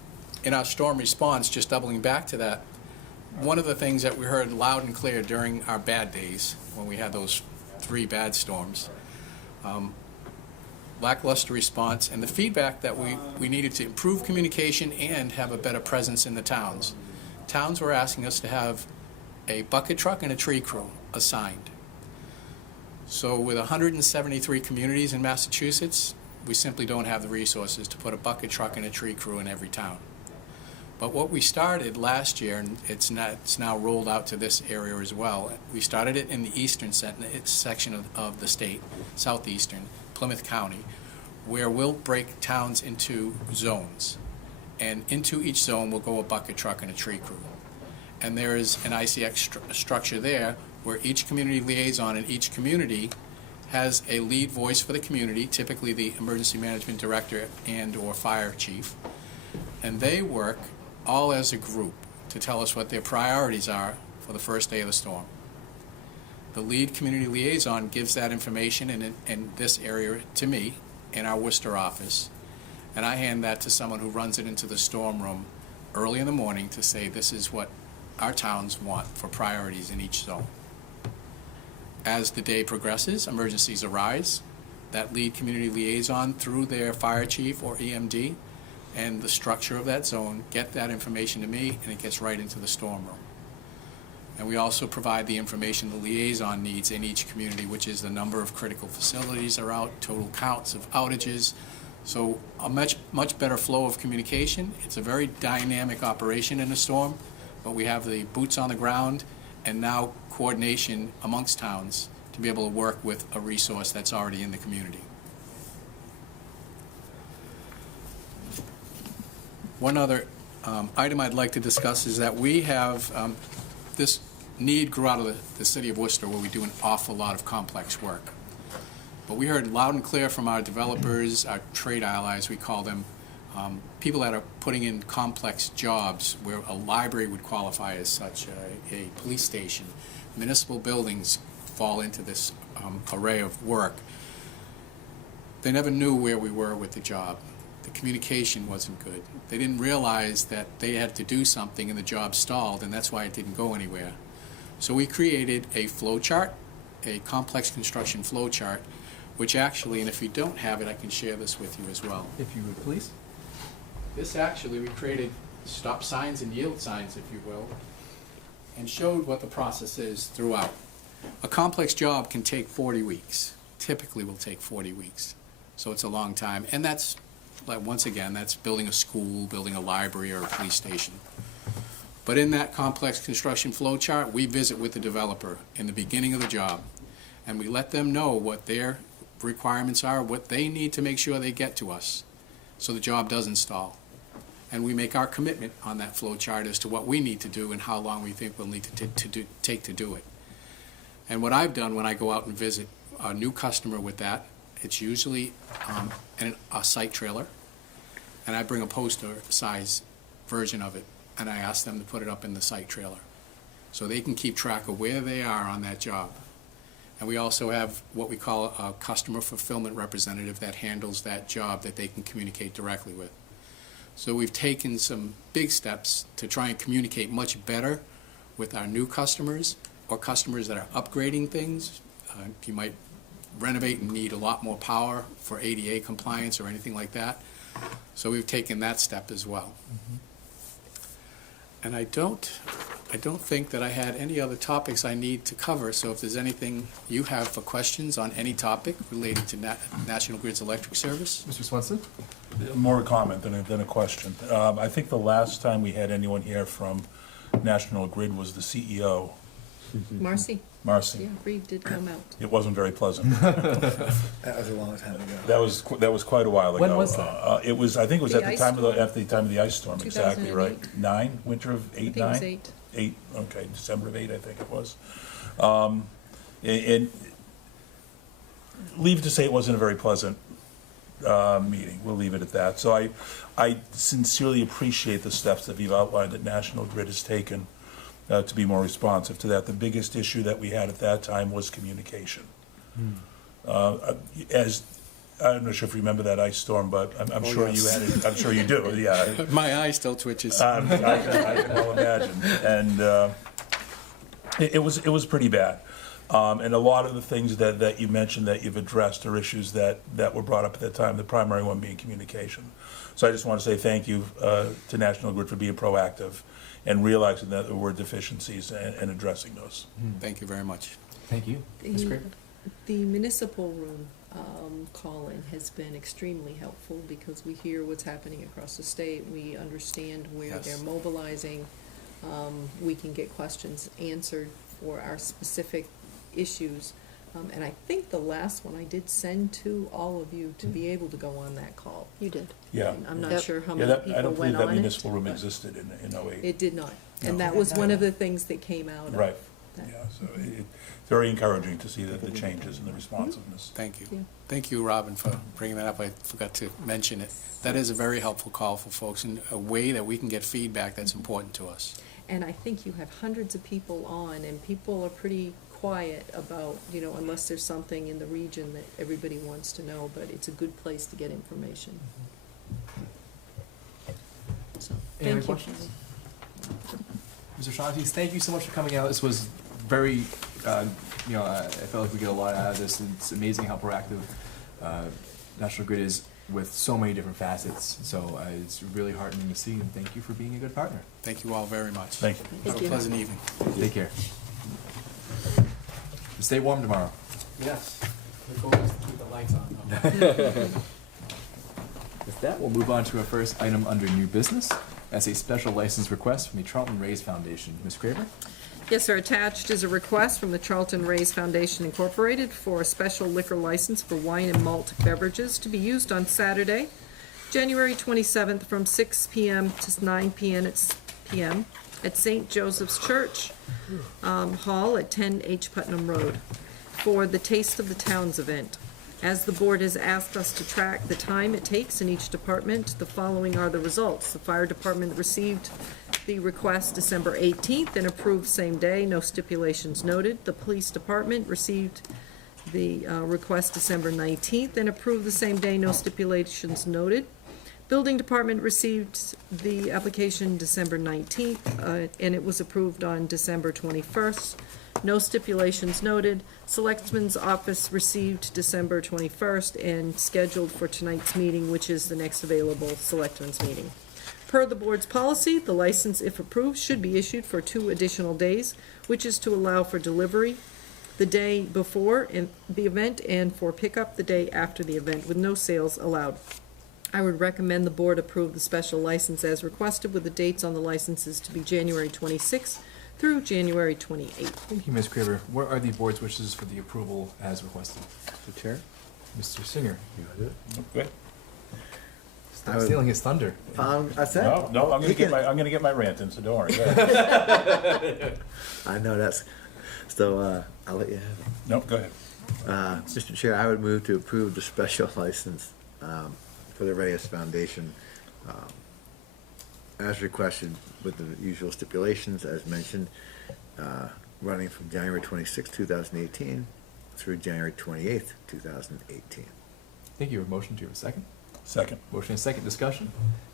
in our storm response, just doubling back to that, one of the things that we heard loud and clear during our bad days, when we had those 3 bad storms, lackluster response, and the feedback that we needed to improve communication and have a better presence in the towns. Towns were asking us to have a bucket truck and a tree crew assigned. So with 173 communities in Massachusetts, we simply don't have the resources to put a bucket truck and a tree crew in every town. But what we started last year, and it's now rolled out to this area as well, we started it in the eastern section of the state, southeastern, Plymouth County, where we'll break towns into zones. And into each zone will go a bucket truck and a tree crew. And there is an ICX structure there where each community liaison in each community has a lead voice for the community, typically the emergency management director and or fire chief. And they work all as a group to tell us what their priorities are for the first day of the storm. The lead community liaison gives that information in this area to me in our Worcester office, and I hand that to someone who runs it into the storm room early in the morning to say this is what our towns want for priorities in each zone. As the day progresses, emergencies arise. That lead community liaison, through their fire chief or EMD and the structure of that zone, get that information to me, and it gets right into the storm room. And we also provide the information the liaison needs in each community, which is the number of critical facilities are out, total counts of outages. So a much better flow of communication. It's a very dynamic operation in a storm, but we have the boots on the ground and now coordination amongst towns to be able to work with a resource that's already in the community. One other item I'd like to discuss is that we have this need grew out of the city of Worcester, where we do an awful lot of complex work. But we heard loud and clear from our developers, our trade allies, we call them, people that are putting in complex jobs where a library would qualify as such, a police station, municipal buildings fall into this array of work. They never knew where we were with the job. The communication wasn't good. They didn't realize that they had to do something and the job stalled, and that's why it didn't go anywhere. So we created a flow chart, a complex construction flow chart, which actually, and if you don't have it, I can share this with you as well. If you would please. This actually, we created stop signs and yield signs, if you will, and showed what the process is throughout. A complex job can take 40 weeks. Typically will take 40 weeks. So it's a long time. And that's, like, once again, that's building a school, building a library, or a police station. But in that complex construction flow chart, we visit with the developer in the beginning of the job, and we let them know what their requirements are, what they need to make sure they get to us, so the job doesn't stall. And we make our commitment on that flow chart as to what we need to do and how long we think we'll need to take to do it. And what I've done when I go out and visit a new customer with that, it's usually a site trailer, and I bring a poster size version of it, and I ask them to put it up in the site trailer so they can keep track of where they are on that job. And we also have what we call a customer fulfillment representative that handles that job that they can communicate directly with. So we've taken some big steps to try and communicate much better with our new customers or customers that are upgrading things. You might renovate and need a lot more power for ADA compliance or anything like that. So we've taken that step as well. Mm-hmm. And I don't think that I had any other topics I need to cover, so if there's anything you have for questions on any topic related to National Grid's electric service? Mr. Swenson? More a comment than a question. I think the last time we had anyone here from National Grid was the CEO, Marcy? Marcy. Yeah, Reed did come out. It wasn't very pleasant. That was a long time ago. That was quite a while ago. When was that? It was, I think it was The at the ice time of storm? at the time of the ice storm, exactly, right? 2008. Winter of I 8, think 9? it was 8. 8, okay, December of 8, I think it was. And leave to say it wasn't a very pleasant meeting. We'll leave it at that. So I sincerely appreciate the steps that you've outlined that National Grid has taken to be more responsive to that. The biggest issue that we had at that time was communication. As I'm not sure if you remember that ice storm, but I'm sure yes. you had it. I'm sure you do. Yeah. My eye still twitches. I can well imagine, and it was pretty bad. And a lot of the things that you mentioned that you've addressed are issues that were brought up at that time. The primary one being communication. So I just want to say thank you to National Grid for being proactive and realizing that there were deficiencies and addressing those. Thank you very much. Thank you. Ms. Craig? The municipal room call-in has been extremely helpful because we hear what's happening across the state. We understand where Yes. they're mobilizing. We can get questions answered for our specific issues. And I think the last one I did send to all of you to be able to go on that call. You did. Yeah. I'm not Yep. sure how Yeah, many I people don't believe went that on it. municipal room but existed in 08. It did not. No. And that was one of the things that came out of Right. that. Yeah, so it's very encouraging to see the changes and the responsiveness. Thank you. Yeah. Thank you, Robin, for bringing that up. I forgot to mention it. That is a very helpful call for folks and a way that we can get feedback that's important to us. And I think you have hundreds of people on, and people are pretty quiet about, unless there's something in the region that everybody wants to know, but it's a good place to get information. So, Any other thank you. questions? Mr. Shaughnessy, thank you so much for coming out. This was very, I felt like we get a lot out of this. It's amazing how proactive National Grid is with so many different facets. So it's really heartening to see, and thank you for being a good partner. Thank you all very much. Thank you. Have a you. pleasant evening. Take care. Stay warm tomorrow. Yes. The goal is to keep the lights on, though. With that, we'll move on to our first item under new business. That's a special license request from the Charlton Rays Foundation. Ms. Craver? Yes, sir. Attached is a request from the Charlton Rays Foundation Incorporated for a special liquor license for wine and malt beverages to be used on Saturday, January 27th from 6 p.m. to 9 p.m. At St. Joseph's Church Hall at 10 H. Putnam Road for the Taste of the Towns event. As the board has asked us to track the time it takes in each department, the following are the results. The fire department received the request December 18th and approved same day, no stipulations noted. The police department received the request December 19th and approved the same day, no stipulations noted. Building department received the application December 19th, and it was approved on December 21st. No stipulations noted. Selectman's office received December 21st and scheduled for tonight's meeting, which is the next available selectman's meeting. Per the board's policy, the license, if approved, should be issued for 2 additional days, which is to allow for delivery the day before the event and for pickup the day after the event, with no sales allowed. I would recommend the board approve the special license as requested, with the dates on the licenses to be January 26th through January 28th. Thank you, Ms. Craver. What are the board's wishes for the approval as requested? Mr. Chair? Mr. Singer? You want to do it? Okay. Stop stealing his thunder. That's it. No, I'm He can- gonna get my rant in, so don't worry. Go ahead. I know that's, so, I'll let you have it. No, go ahead. Mr. Chair, I would move to approve the special license for the Reyes Foundation as requested with the usual stipulations as mentioned, running from January 26, 2018 through January 28th, 2018. Thank you. A motion, do you have a second? Second. Motion and second, discussion.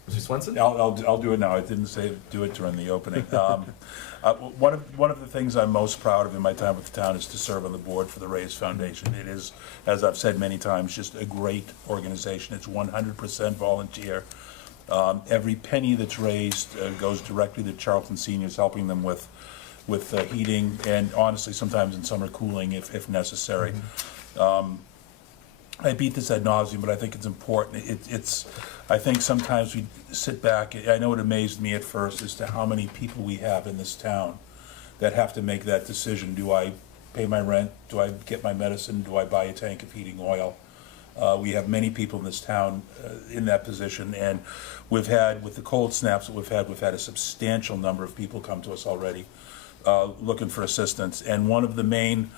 Mr. Swenson? I'll do it now. I didn't say do it during the opening. One of the things I'm most proud of in my time with the town is to serve on the board for the Rays Foundation. It is, as I've said many times, just a great organization. It's 100% volunteer. Every penny that's raised goes directly to Charlton seniors, helping them with heating and honestly sometimes in summer cooling if necessary. I beat this ad nauseum, but I think it's important. I think sometimes we sit back, I know it amazed me at first as to how many people we have in this town that have to make that decision. Do I pay my rent? Do I get my medicine? Do I buy a tank of heating oil? We have many people in this town in that position, and we've had, with the cold snaps that we've had a substantial number of people come to us already looking for assistance. And one of the main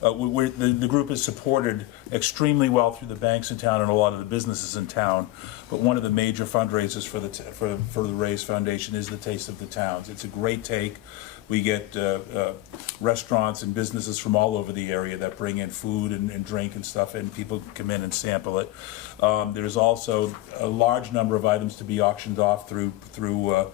the group is supported extremely well through the banks in town and a lot of the businesses in town, but one of the major fundraisers for the Rays Foundation is the Taste of the Towns. It's a great take. We get restaurants and businesses from all over the area that bring in food and drink and stuff, and people come in and sample it. There's also a large number of items to be auctioned off through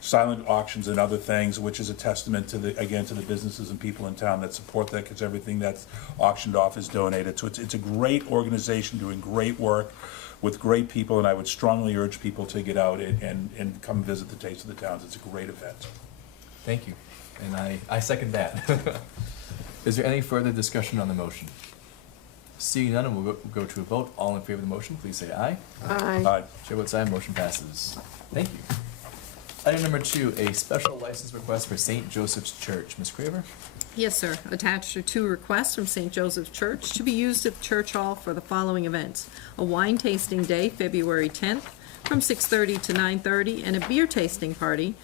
silent auctions and other things, which is a testament to the businesses and people in town that support that, because everything that's auctioned off is donated. So it's a great organization doing great work with great people, and I would strongly urge people to get out and come visit the Taste of the Towns. It's a great event. Thank you. And I second that. Is there any further discussion on the motion? Seeing none, we'll go to a vote. All in favor of the motion, please say aye. Aye. Aye. Chair votes aye, motion passes. Thank you. Item number 2, a special license request for St. Joseph's Church. Ms. Craver? Yes, sir. Attached are 2 requests from St. Joseph's Church to be used at the church hall for the following events: a wine tasting day, February 10th, from 6:30 to 9:30, and a beer tasting party,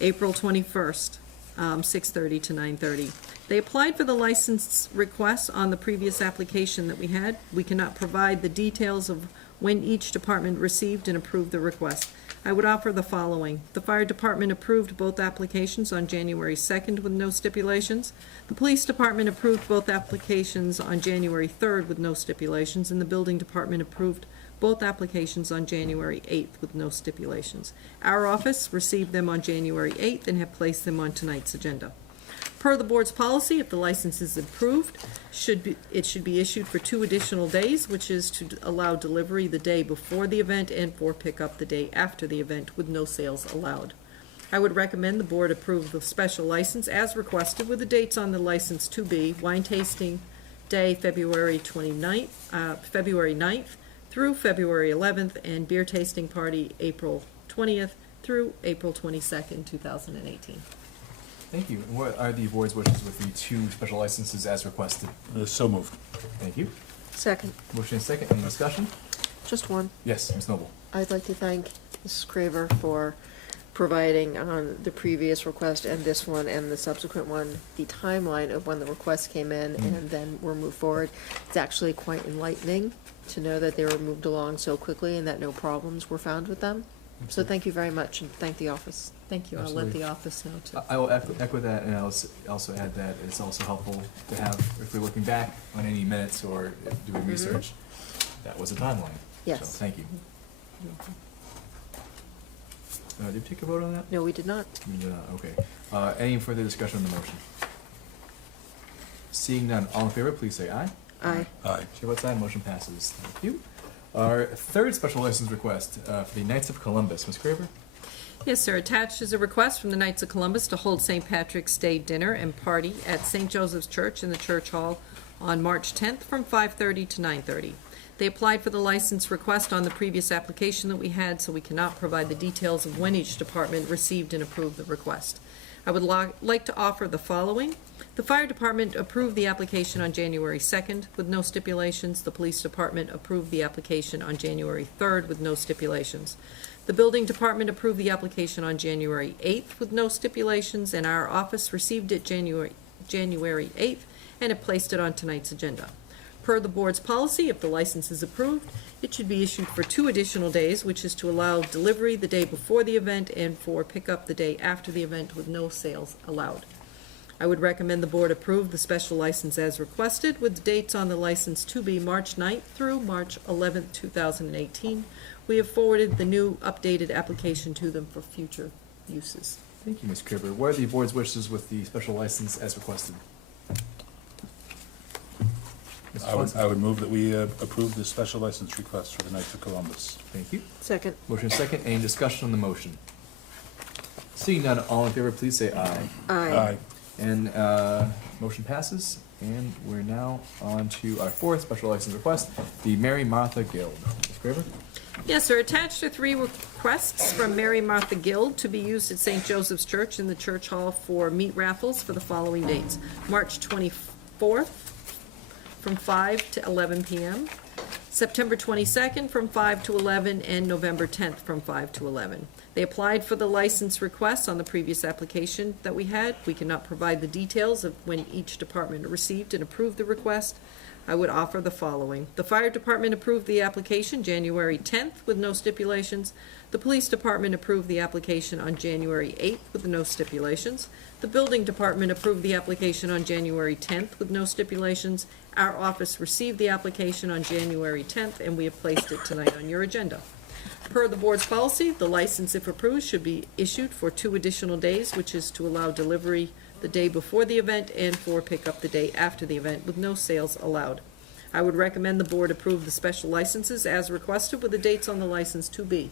April 21st, 6:30 to 9:30. They applied for the license request on the previous application that we had. We cannot provide the details of when each department received and approved the request. I would offer the following. The fire department approved both applications on January 2nd with no stipulations. The police department approved both applications on January 3rd with no stipulations, and the building department approved both applications on January 8th with no stipulations. Our office received them on January 8th and have placed them on tonight's agenda. Per the board's policy, if the license is approved, it should be issued for 2 additional days, which is to allow delivery the day before the event and for pickup the day after the event with no sales allowed. I would recommend the board approve the special license as requested with the dates on the license to be wine tasting day February 9th through February 11th, and beer tasting party April 20th through April 22nd, 2018. Thank you. And what are the board's wishes with the two special licenses as requested? So moved. Thank you. Second, Motion and second. Any discussion? just one. Yes, Ms. Noble. I'd like to thank Mrs. Craver for providing on the previous request and this one and the subsequent one, the timeline of when the requests came in and then were moved forward. It's actually quite enlightening to know that they were moved along so quickly and that no problems were found with them. So thank you very much, and thank the office. Thank you. I'll let Absolutely. the office know too. I will echo that, and I'll also add that it's also helpful to have, if we're looking back on any minutes or doing research, that was a timeline. Yes. So, thank you. Did you take a vote on that? No, we did not. We did not, okay. Any further discussion on the motion? Seeing none, all in favor, please say aye. Aye. Aye. Chair votes aye, motion passes. Thank you. Our third special license request for the Knights of Columbus. Ms. Craver? Yes, sir. Attached is a request from the Knights of Columbus to hold St. Patrick's Day dinner and party at St. Joseph's Church in the Church Hall on March 10th from 5:30 to 9:30. They applied for the license request on the previous application that we had, so we cannot provide the details of when each department received and approved the request. I would like to offer the following. The fire department approved the application on January 2nd with no stipulations. The police department approved the application on January 3rd with no stipulations. The building department approved the application on January 8th with no stipulations, and our office received it January 8th and it placed it on tonight's agenda. Per the board's policy, if the license is approved, it should be issued for 2 additional days, which is to allow delivery the day before the event and for pickup the day after the event with no sales allowed. I would recommend the board approve the special license as requested with the dates on the license to be March 9th through March 11th, 2018. We have forwarded the new updated application to them for future uses. Thank you, Ms. Craver. What are the board's wishes with the special license as requested? Mr. Swanson? I would move that we approve the special license request for the Knights of Columbus. Thank you. Second. Motion second. Any discussion on the motion? Seeing none, all in favor, please say aye. Aye. And motion passes. And we're now on to our fourth special license request, the Mary Martha Guild. Ms. Craver? Yes, sir. Attached are 3 requests from Mary Martha Guild to be used at St. Joseph's Church in the Church Hall for meat raffles for the following dates. March 24th from 5 to 11 p.m., September 22nd from 5 to 11, and November 10th from 5 to 11. They applied for the license requests on the previous application that we had. We cannot provide the details of when each department received and approved the request. I would offer the following. The fire department approved the application January 10th with no stipulations. The police department approved the application on January 8th with no stipulations. The building department approved the application on January 10th with no stipulations. Our office received the application on January 10th, and we have placed it tonight on your agenda. Per the board's policy, the license, if approved, should be issued for 2 additional days, which is to allow delivery the day before the event and for pickup the day after the event with no sales allowed. I would recommend the board approve the special licenses as requested with the dates on the license to be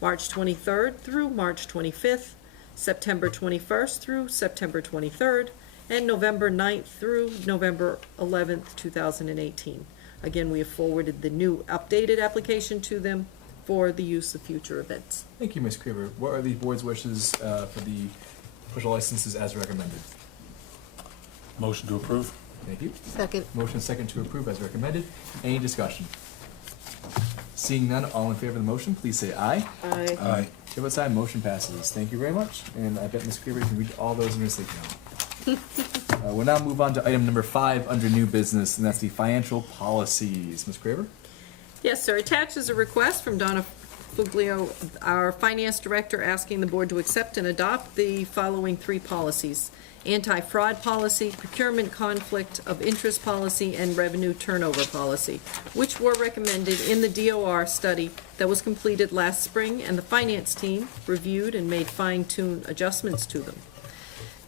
March 23rd through March 25th, September 21st through September 23rd, and November 9th through November 11th, 2018. Again, we have forwarded the new updated application to them for the use of future events. Thank you, Ms. Craver. What are the board's wishes for the special licenses as recommended? Motion to approve? Thank you. Second. Motion second to approve as recommended. Any discussion? Seeing none, all in favor of the motion, please say aye. Aye. Aye. Chair votes aye, motion passes. Thank you very much. And I bet Ms. Craver can read all those in her sleep now. We'll now move on to item number 5 under new business, and that's the financial policies. Ms. Craver? Yes, sir. Attached is a request from Donna Fuglio, our finance director, asking the board to accept and adopt the following 3 policies: anti-fraud policy, procurement conflict of interest policy, and revenue turnover policy, which were recommended in the DOR study that was completed last spring, and the finance team reviewed and made fine-tune adjustments to them.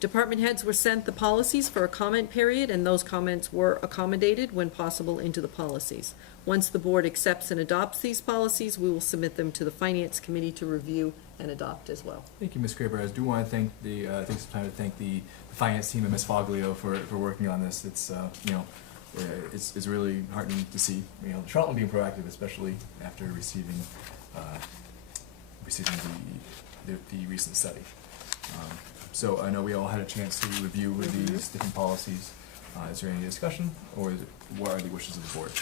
Department heads were sent the policies for a comment period, and those comments were accommodated when possible into the policies. Once the board accepts and adopts these policies, we will submit them to the Finance Committee to review and adopt as well. Thank you, Ms. Graber. I do want to thank take some time to thank the finance team and Ms. Foglio for working on this. It's it's really heartening to see Charlton being proactive, especially after receiving the recent study. So I know we all had a chance to review these different policies. Is there any discussion, or what are the wishes of the board?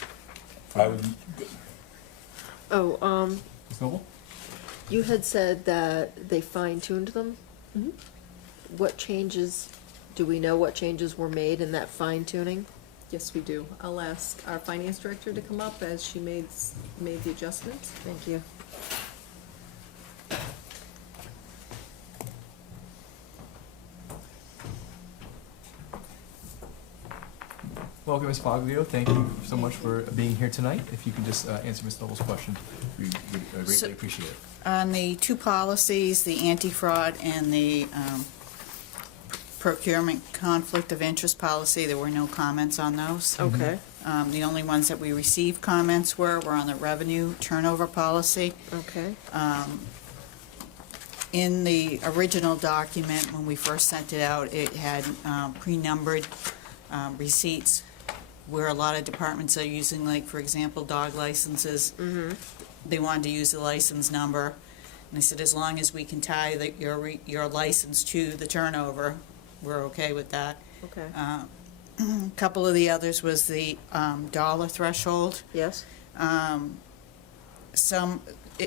I would, Ms. Noble? You had said that they fine-tuned them. Mhm. What changes, do we know what changes were made in that fine-tuning? Yes, we do. I'll ask our finance director to come up as she made the adjustments. Thank you. Welcome, Ms. Foglio. Thank you so much for being here tonight. If you can just answer Ms. Noble's question, we would greatly appreciate it. On the two policies, the anti-fraud and the procurement conflict of interest policy, there were no comments on those. Okay, The only ones that we received comments were on the revenue turnover policy. okay, In the original document, when we first sent it out, it had pre-numbered receipts where a lot of departments are using, like, for example, dog licenses. They wanted to use the license number. And I said, as long as we can tie your license to the turnover, we're okay with that. okay. A couple of the others was the dollar threshold. Yes?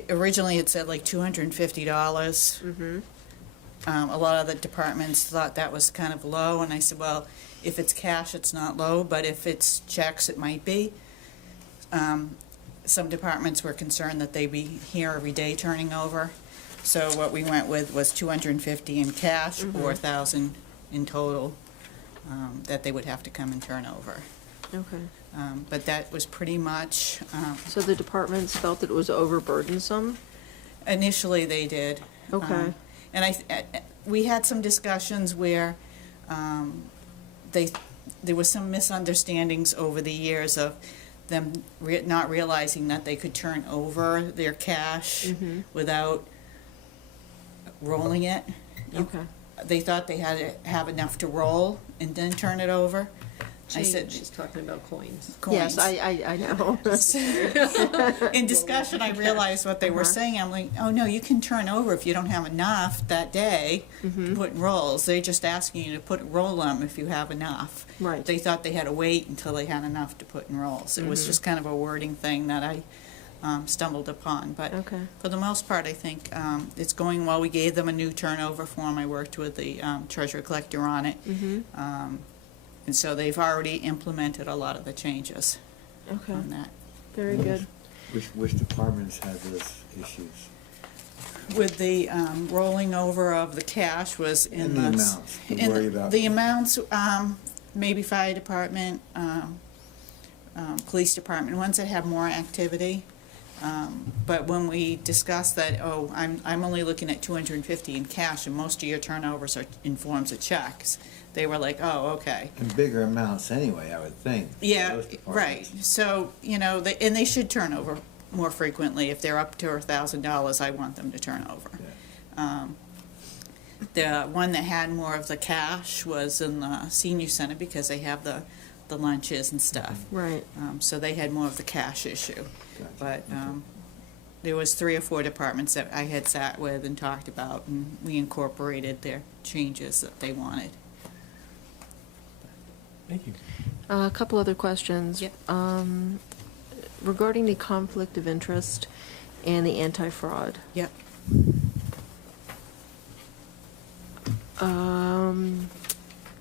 Originally it said like $250. Mm-hmm. A lot of the departments thought that was kind of low, and I said, well, if it's cash, it's not low, but if it's checks, it might be. Some departments were concerned that they'd be here every day turning over. So what we went with was $250 in cash, or $1,000 in total, that they would have to come and turn over. Okay. But that was pretty much, So the departments felt that it was overburdensome? initially they did. Okay. And we had some discussions where there was some misunderstandings over the years of them not realizing that they could turn over their cash without rolling it. Okay. They thought they had to have enough to roll and then turn it over. I said, She's talking about coins. coins. Yes, I know. In discussion, I realized what they were saying. I'm like, oh, no, you can turn over if you don't have enough that day to put in rolls. They're just asking you to put roll them if you have enough. Right. They thought they had to wait until they had enough to put in rolls. It was just kind of a wording thing that I stumbled upon. But Okay. for the most part, I think it's going well. We gave them a new turnover form. I worked with the treasurer collector on it. And so they've already implemented a lot of the changes Okay. on that. Very good. Which departments have those issues? With the rolling over of the cash was in And the amounts, the worry about- the amounts, maybe fire department, police department, ones that have more activity. But when we discussed that, I'm only looking at $250 in cash, and most of your turnovers are in forms of checks, they were like, oh, okay. And bigger amounts anyway, I would think. for Yeah, those right. departments. So, and they should turn over more frequently. If they're up to $1,000, I want them to turn over. Yeah. The one that had more of the cash was in the senior center because they have the lunches and stuff. Right. So they had more of the cash issue. Gotcha. But Okay. there was 3 or 4 departments that I had sat with and talked about, and we incorporated their changes that they wanted. Thank you. A couple other questions. Yep. Regarding the conflict of interest and the anti-fraud. Yep.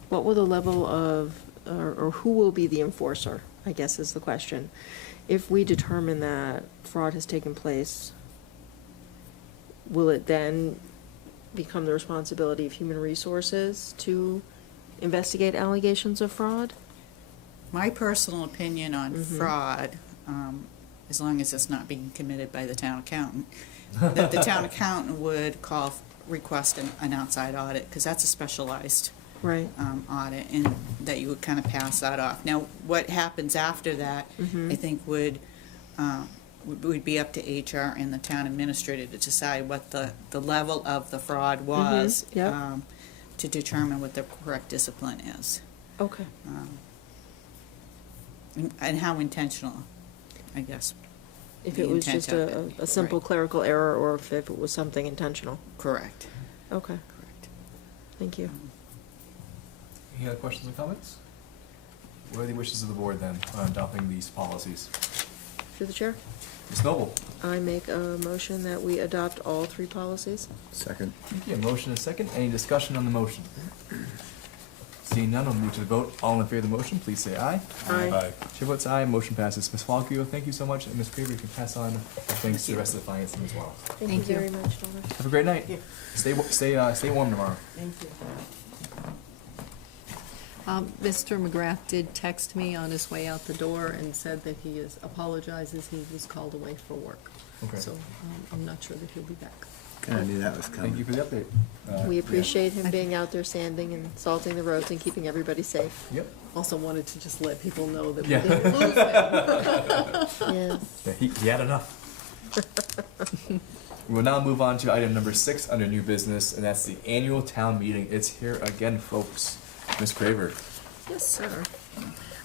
What will the level of, or who will be the enforcer, I guess is the question. If we determine that fraud has taken place, will it then become the responsibility of human resources to investigate allegations of fraud? My personal opinion on fraud, as long as it's not being committed by the town accountant, that the town accountant would request an outside audit, because that's a specialized Right. Audit, and that you would kind of pass that off. Now, what happens after that, I think would be up to HR and the town administrator to decide what the level of the fraud was, yep. to determine what the correct discipline is. Okay. And how intentional, I guess. If the it was intent just of a it. simple Right. clerical error, or if it was something intentional. Correct. Okay, Correct. thank you. Any other questions or comments? What are the wishes of the board then on adopting these policies? Through the chair, Ms. Noble? I make a motion that we adopt all 3 policies. Second. Thank you. A motion and a second. Any discussion on the motion? Seeing none, I'll move to the vote. All in favor of the motion, please say aye. Aye. Chair votes aye, motion passes. Ms. Falkio, thank you so much, and Ms. Craver, you can pass on our thanks to the rest of the finance team as well. Thank you very much, Donna. Have a great night. Stay warm tomorrow. Thank you. Mr. McGrath did text me on his way out the door and said that he apologizes, he was called away for work. Okay. So I'm not sure that he'll be back. Kinda knew that was coming. Thank you for the update. We Yeah. appreciate him being out there sanding and salting the roads and keeping everybody safe. Yep. Also wanted to just let people know that we Yeah. didn't lose him. Yes. Yeah, he had enough. We will now move on to item number 6 under new business, and that's the annual town meeting. It's here again, folks. Ms. Craver. Yes, sir.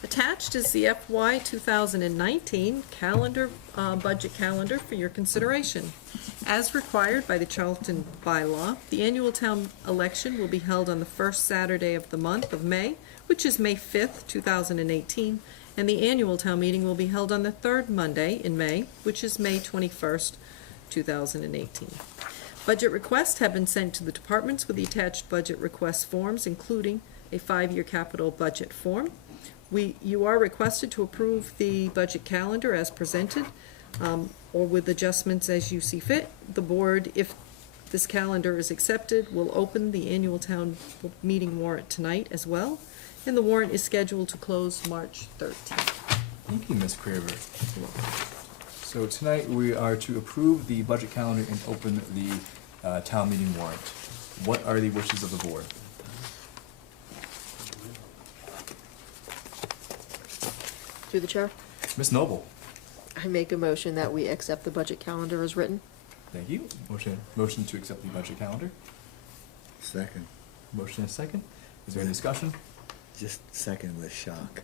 Attached is the FY 2019 calendar, budget calendar for your consideration. As required by the Charlton bylaw, the annual town election will be held on the first Saturday of the month of May, which is May 5th, 2018, and the annual town meeting will be held on the third Monday in May, which is May 21st, 2018. Budget requests have been sent to the departments with the attached budget request forms, including a 5-year capital budget form. You are requested to approve the budget calendar as presented, or with adjustments as you see fit. The board, if this calendar is accepted, will open the annual town meeting warrant tonight as well, and the warrant is scheduled to close March 13th. Thank you, Ms. Craver. So tonight we are to approve the budget calendar and open the town meeting warrant. What are the wishes of the board? Through the chair, Ms. Noble. I make a motion that we accept the budget calendar as written. Thank you. Motion to accept the budget calendar. Second. Motion and a second. Is there any discussion? Just second with shock.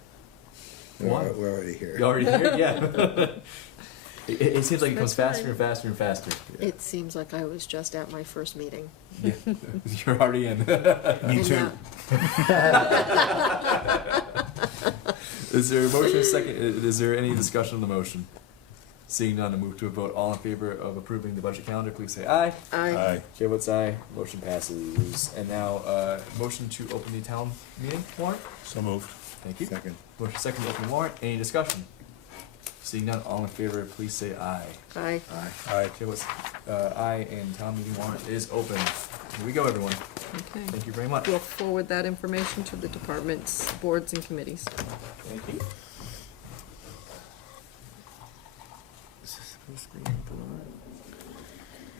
Why? We're already here. You already here? Yeah. It seems like it comes That's faster fine. and faster and faster. It seems like I was just at my first meeting. Yeah. You're already in. Me And too. Is there a motion and a second? Is there any discussion on the motion? Seeing none, I move to a vote. All in favor of approving the budget calendar, please say aye. Aye. Chair votes aye. Motion passes. And now, motion to open the town meeting warrant. So moved. Thank you. Second. Motion second to open warrant. Any discussion? Seeing none, all in favor, please say aye. Aye. Aye. Aye. Chair votes aye, and town meeting warrant is open. Here we go, everyone. Okay. Thank you very much. We'll forward that information to the departments, boards, and committees. Thank you. Is this supposed to be in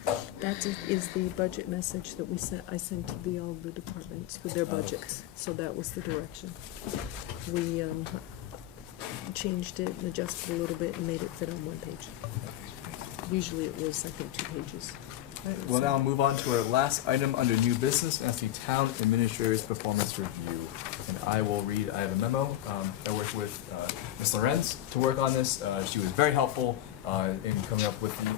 blue? That is the budget message that I sent to all the departments with their budgets, so that was the direction. We, changed it and adjusted a little bit and made it fit on one page. Usually it was, I think, 2 pages. We'll now move on to our last item under new business, and that's the town administrator's performance review. And I will read, I have a memo. I worked with Ms. Lorenz to work on this. She was very helpful in coming up with the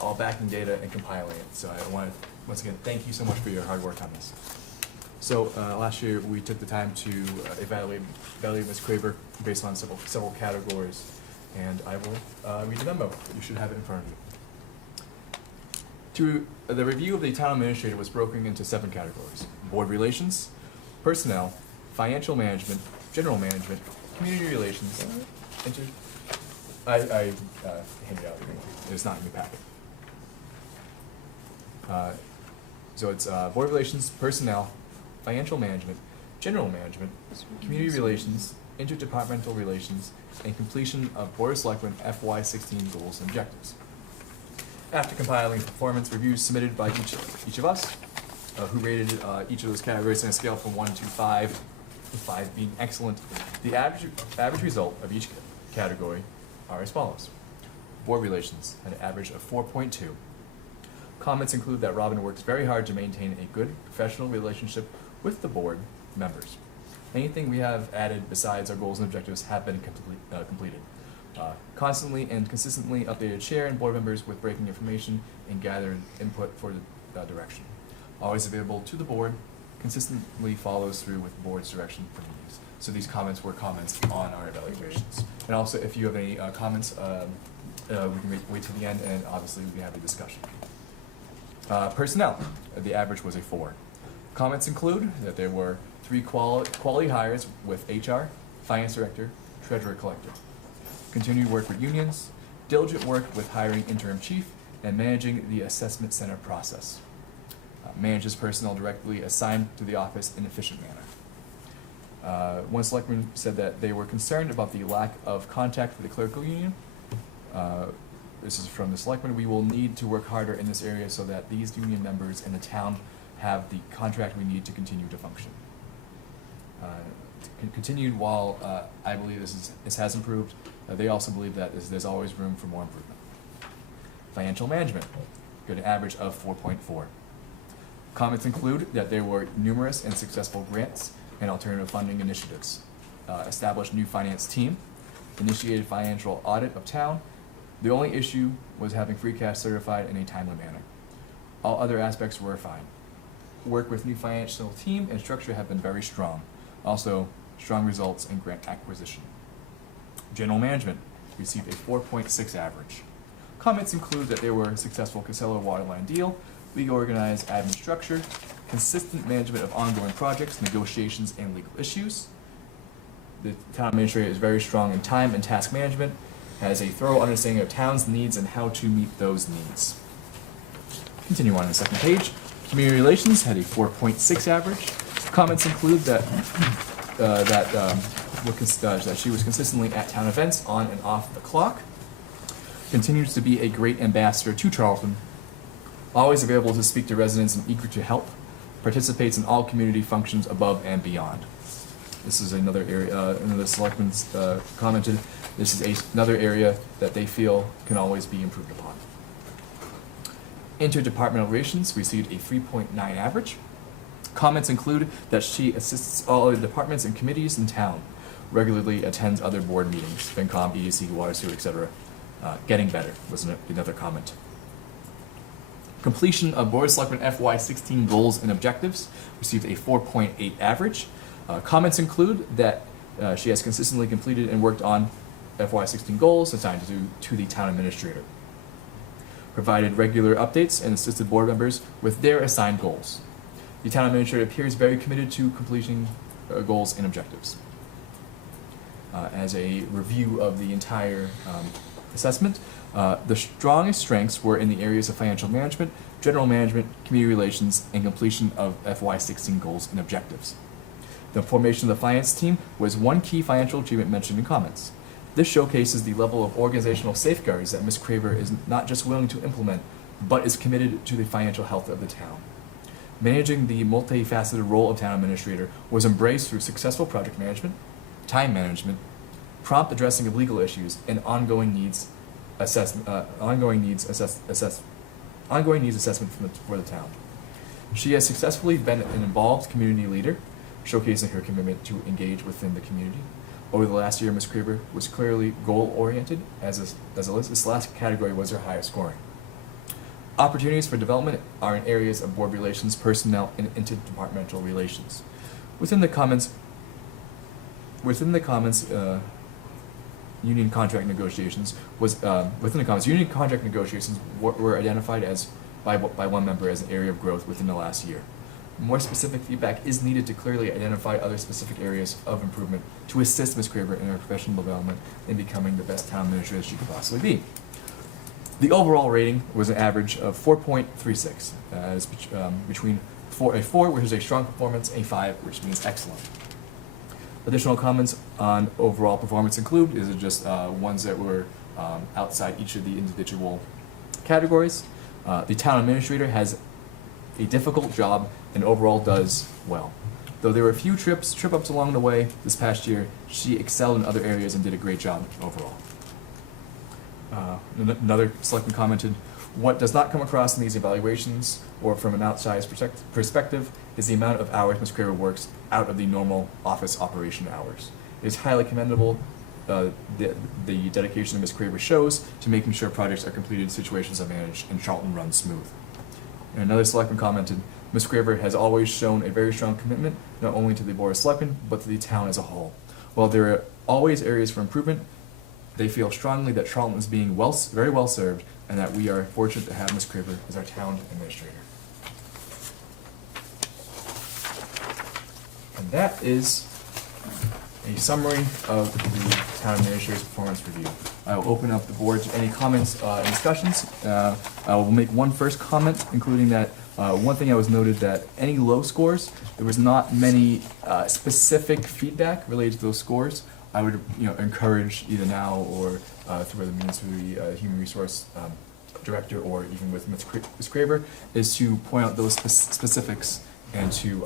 all backing data and compiling it. So I want to, once again, thank you so much for your hard work on this. So last year, we took the time to evaluate Ms. Craver based on several categories. And I will read the memo. You should have it in front of you. The review of the town administrator was broken into 7 categories: board relations, personnel, financial management, general management, community relations, I handed it out. It's not in your packet. So it's board relations, personnel, financial management, general management, community relations, interdepartmental relations, and completion of Board of Selectmen FY16 goals and objectives. After compiling performance reviews submitted by each of us, who rated each of those categories on a scale from 1 to 5, with 5 being excellent. The average result of each category are as follows. Board relations had an average of 4.2. Comments include that Robin works very hard to maintain a good professional relationship with the board members. Anything we have added besides our goals and objectives have been completed. Constantly and consistently updated chair and board members with breaking information and gathered input for the direction. Always available to the board, consistently follows through with the board's direction for meetings. So these comments were comments on our evaluations. And also, if you have any comments, we can wait till the end, and obviously we can have a discussion. Personnel, the average was a 4. Comments include that there were 3 quality hires with HR, finance director, treasurer collector. Continued work with unions, diligent work with hiring interim chief, and managing the assessment center process. Manages personnel directly assigned to the office in an efficient manner. One selectman said that they were concerned about the lack of contact with the clerical union. This is from the selectman. We will need to work harder in this area so that these union members in the town have the contract we need to continue to function. Continued, while I believe this has improved, they also believe that there's always room for more improvement. Financial management, got an average of 4.4. Comments include that there were numerous and successful grants and alternative funding initiatives. Established new finance team, initiated financial audit of town. The only issue was having free cash certified in a timely manner. All other aspects were fine. Work with new financial team and structure have been very strong. Also, strong results in grant acquisition. General management received a 4.6 average. Comments include that there were a successful Casella waterline deal, legal organized admin structure, consistent management of ongoing projects, negotiations, and legal issues. The town administrator is very strong in time and task management, has a thorough understanding of town's needs and how to meet those needs. Continue on the second page. Community relations had a 4.6 average. Comments include that that she was consistently at town events on and off the clock. Continues to be a great ambassador to Charlton. Always available to speak to residents and eager to help. Participates in all community functions above and beyond. This is another area, another selectman's commented, this is another area that they feel can always be improved upon. Interdepartmental relations received a 3.9 average. Comments include that she assists all the departments and committees in town, regularly attends other board meetings, FinCom, EDC, Water, Sewer, etc. Getting better was another comment. Completion of Board of Selectmen FY16 goals and objectives received a 4.8 average. Comments include that she has consistently completed and worked on FY16 goals assigned to the town administrator. Provided regular updates and assisted board members with their assigned goals. The town administrator appears very committed to completing goals and objectives. As a review of the entire assessment, the strongest strengths were in the areas of financial management, general management, community relations, and completion of FY16 goals and objectives. The formation of the finance team was one key financial achievement mentioned in comments. This showcases the level of organizational safeguards that Ms. Craver is not just willing to implement, but is committed to the financial health of the town. Managing the multifaceted role of town administrator was embraced through successful project management, time management, prompt addressing of legal issues, and ongoing needs assessment for the town. She has successfully been an involved community leader, showcasing her commitment to engage within the community. Over the last year, Ms. Craver was clearly goal-oriented, as this last category was her highest scoring. Opportunities for development are in areas of board relations, personnel, and interdepartmental relations. Within the comments, union contract negotiations were identified as by one member as an area of growth within the last year. More specific feedback is needed to clearly identify other specific areas of improvement to assist Ms. Craver in her professional development in becoming the best town administrator she could possibly be. The overall rating was an average of 4.36, as between a 4, which is a strong performance, a 5, which means excellent. Additional comments on overall performance include, these are just ones that were outside each of the individual categories. The town administrator has a difficult job and overall does well. Though there were a few trip-ups along the way this past year, she excelled in other areas and did a great job overall. Another selectman commented, what does not come across in these evaluations or from an outside perspective is the amount of hours Ms. Craver works out of the normal office operation hours. It is highly commendable the dedication that Ms. Craver shows to making sure projects are completed, situations are managed, and Charlton runs smooth. And another selectman commented, Ms. Craver has always shown a very strong commitment not only to the Board of Selectmen, but to the town as a whole. While there are always areas for improvement, they feel strongly that Charlton is being very well served and that we are fortunate to have Ms. Craver as our town administrator. And that is a summary of the town administrator's performance review. I will open up the board to any comments and discussions. I will make one first comment, including that one thing I was noted that any low scores, there was not many specific feedback related to those scores. I would encourage either now or through other means through the human resource director or even with Ms. Craver, is to point out those specifics and to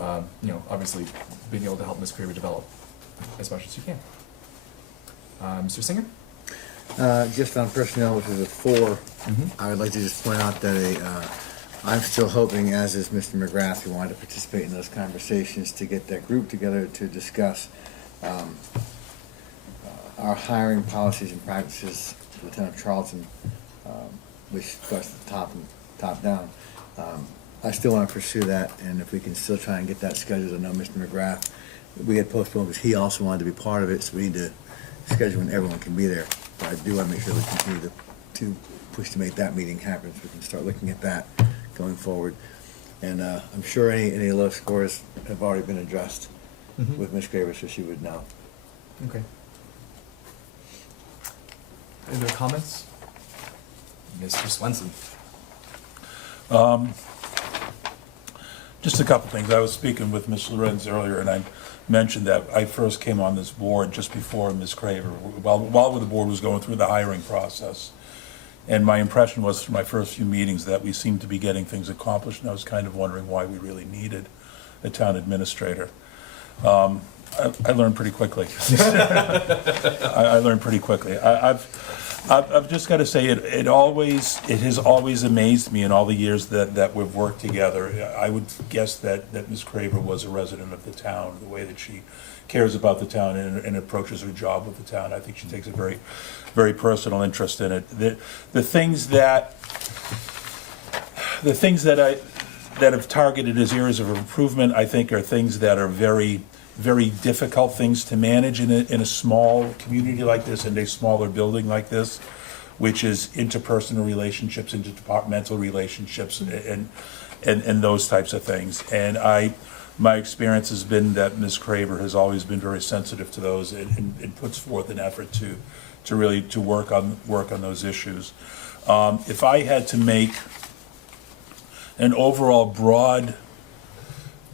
obviously being able to help Ms. Craver develop as much as you can. Mr. Singer? Just on personnel, which is a 4, I would like to just point out that I'm still hoping, as is Mr. McGrath, who wanted to participate in those conversations, to get that group together to discuss our hiring policies and practices for the town of Charlton, which starts at the top down. I still want to pursue that, and if we can still try and get that scheduled. I know Mr. McGrath, we had postponed because he also wanted to be part of it, so we need to schedule when everyone can be there. But I do want to make sure we continue to push to make that meeting happen, so we can start looking at that going forward. And I'm sure any low scores have already been addressed with Ms. Craver, so she would know. Okay. Any other comments? Mr. Swenson. Just a couple things. I was speaking with Ms. Lorenz earlier, and I mentioned that I first came on this board just before Ms. Craver, while the board was going through the hiring process. And my impression was from my first few meetings that we seemed to be getting things accomplished, and I was kind of wondering why we really needed a town administrator. I learned pretty quickly. I learned pretty quickly. I've just got to say it has always amazed me in all the years that we've worked together. I would guess that Ms. Craver was a resident of the town, the way that she cares about the town and approaches her job with the town. I think she takes a very, very personal interest in it. The things that have targeted as areas of improvement, I think, are things that are very, very difficult things to manage in a small community like this, in a smaller building like this, which is interpersonal relationships, interdepartmental relationships, and those types of things. And my experience has been that Ms. Craver has always been very sensitive to those and puts forth an effort to really work on those issues. If I had to make an overall broad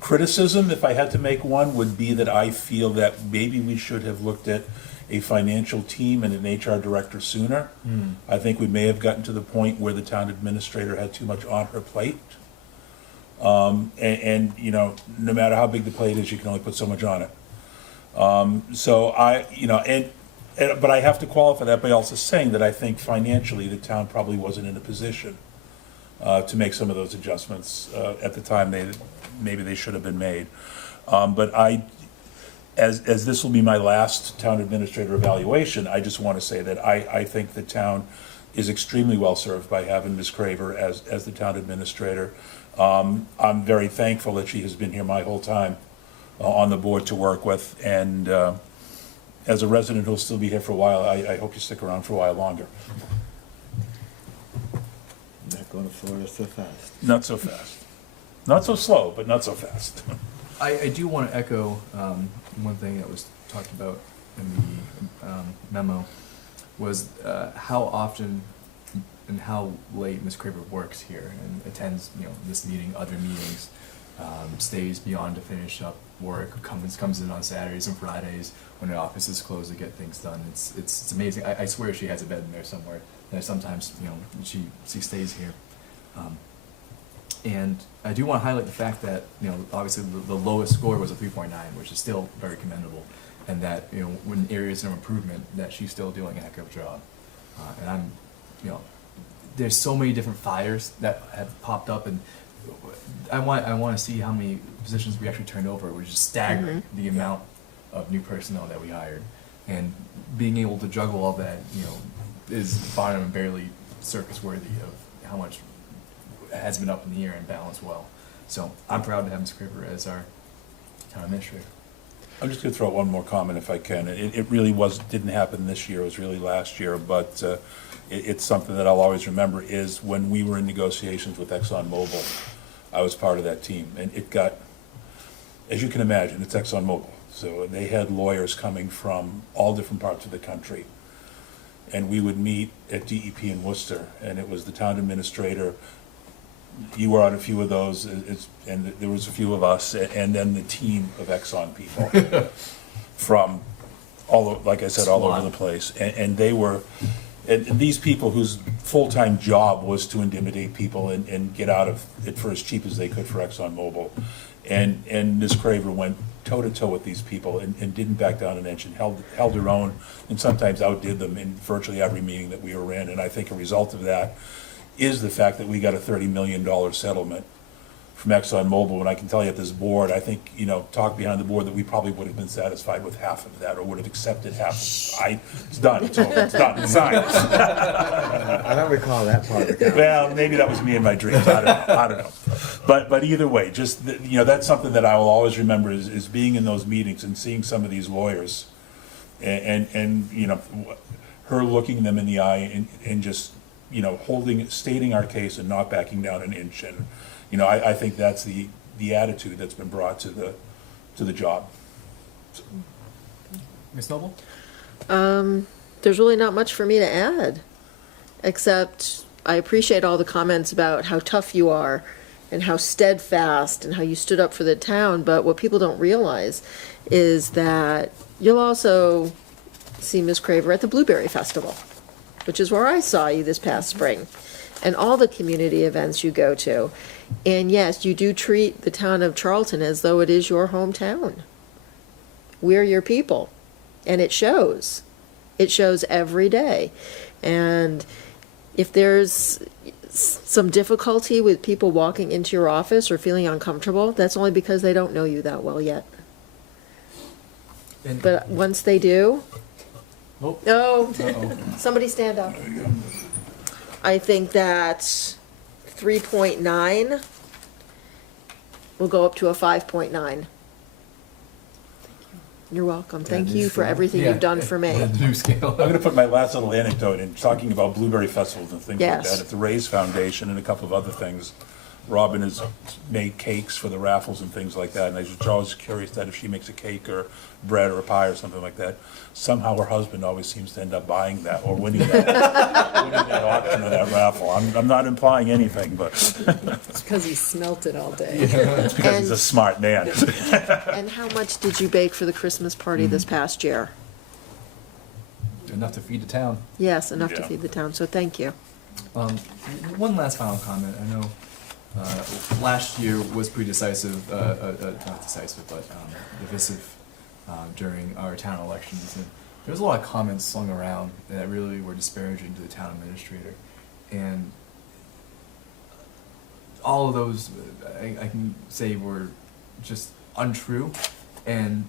criticism, if I had to make one, would be that I feel that maybe we should have looked at a financial team and an HR director sooner. I think we may have gotten to the point where the town administrator had too much on her plate. And no matter how big the plate is, you can only put so much on it. But I have to qualify that by also saying that I think financially the town probably wasn't in a position to make some of those adjustments at the time maybe they should have been made. But as this will be my last town administrator evaluation, I just want to say that I think the town is extremely well served by having Ms. Craver as the town administrator. I'm very thankful that she has been here my whole time on the board to work with, and as a resident who'll still be here for a while, I hope you stick around for a while longer. Not going to Florida so fast. Not so fast. Not so slow, but not so fast. I do want to echo one thing that was talked about in the memo was how often and how late Ms. Craver works here and attends this meeting, other meetings, stays beyond to finish up work, comes in on Saturdays and Fridays when the office is closed to get things done. It's amazing. I swear she has a bed in there somewhere. And sometimes she stays here. And I do want to highlight the fact that, you know, obviously the lowest score was a 3.9, which is still very commendable, and that, you know, when areas of improvement, that she's still doing a heck of a job. And I'm, you know, there's so many different fires that have popped up, and I want to see how many positions we actually turned over, which is staggering, the amount of new personnel that we hired. And being able to juggle all that, you know, is bottom and barely circus worthy of how much has been up in the air and balanced well. So I'm proud to have Ms. Craver as our town administrator. I'm just going to throw out one more comment if I can. It really didn't happen this year, it was really last year, but it's something that I'll always remember is when we were in negotiations with ExxonMobil, I was part of that team, and it got, as you can imagine, it's ExxonMobil. So they had lawyers coming from all different parts of the country. And we would meet at DEP in Worcester, and it was the town administrator. You were on a few of those, and there was a few of us, and then the team of Exxon people from like I said, all over the place. And they were, and these people whose full-time job was to intimidate people and get out of it for as cheap as they could for ExxonMobil. And Ms. Craver went toe-to-toe with these people and didn't back down an inch and held her own, and sometimes outdid them in virtually every meeting that we were in. And I think a result of that is the fact that we got a $30 million settlement from ExxonMobil. And I can tell you at this board, I think, you know, talk behind the board that we probably would have been satisfied with half of that, or would have accepted half. It's done, it's over, it's done, it's signed. I don't recall that part of the conversation. Well, maybe that was me in my dreams, I don't know. But either way, just, you know, that's something that I will always remember is being in those meetings and seeing some of these lawyers and you know, her looking them in the eye and just, you know, stating our case and not backing down an inch. And, you know, I think that's the attitude that's been brought to the job. So. Ms. Noble? There's really not much for me to add, except I appreciate all the comments about how tough you are and how steadfast and how you stood up for the town, but what people don't realize is that you'll also see Ms. Craver at the Blueberry Festival, which is where I saw you this past spring, and all the community events you go to. And yes, you do treat the town of Charlton as though it is your hometown. We're your people, and it shows. It shows every day. And if there's some difficulty with people walking into your office or feeling uncomfortable, that's only because they don't know you that well yet. But once they do, somebody stand up. I think that 3.9 will go up to a 5.9. You're welcome. Thank you for everything you've done for me. New scale. I'm going to put my last little anecdote in, talking about blueberry festivals and things like that. At the Rays Foundation and a couple of other things, Robin has made cakes for the raffles and things like that, and I was always curious that if she makes a cake or bread or a pie or something like that, somehow her husband always seems to end up buying that or winning that auction or that raffle. I'm not implying anything, but It's because he smelt it all day. it's because he's a smart man. And how much did you bake for the Christmas party this past year? Enough to feed the town. Yes, enough to Yeah. feed the town, so thank you. One last final comment. I know last year was pretty decisive, not decisive, but divisive during our town elections. And there was a lot of comments slung around that really were disparaging to the town administrator. And all of those, I can say, were just untrue. And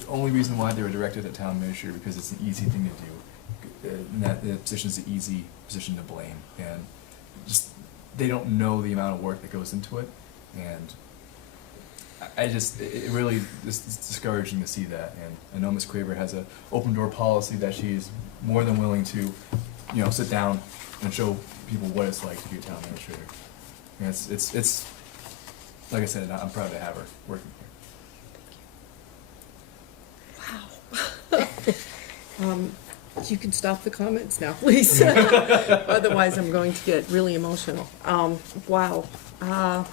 the only reason why they were directed at town administrator because it's an easy thing to do. And that the position is an easy position to blame. And just they don't know the amount of work that goes into it, and it really is discouraging to see that. And I know Ms. Craver has an open door policy that she's more than willing to, you know, sit down and show people what it's like to be a town administrator. And it's like I said, I'm proud to have her working here. You can stop the comments now, please. Otherwise, I'm going to get really emotional. Wow. I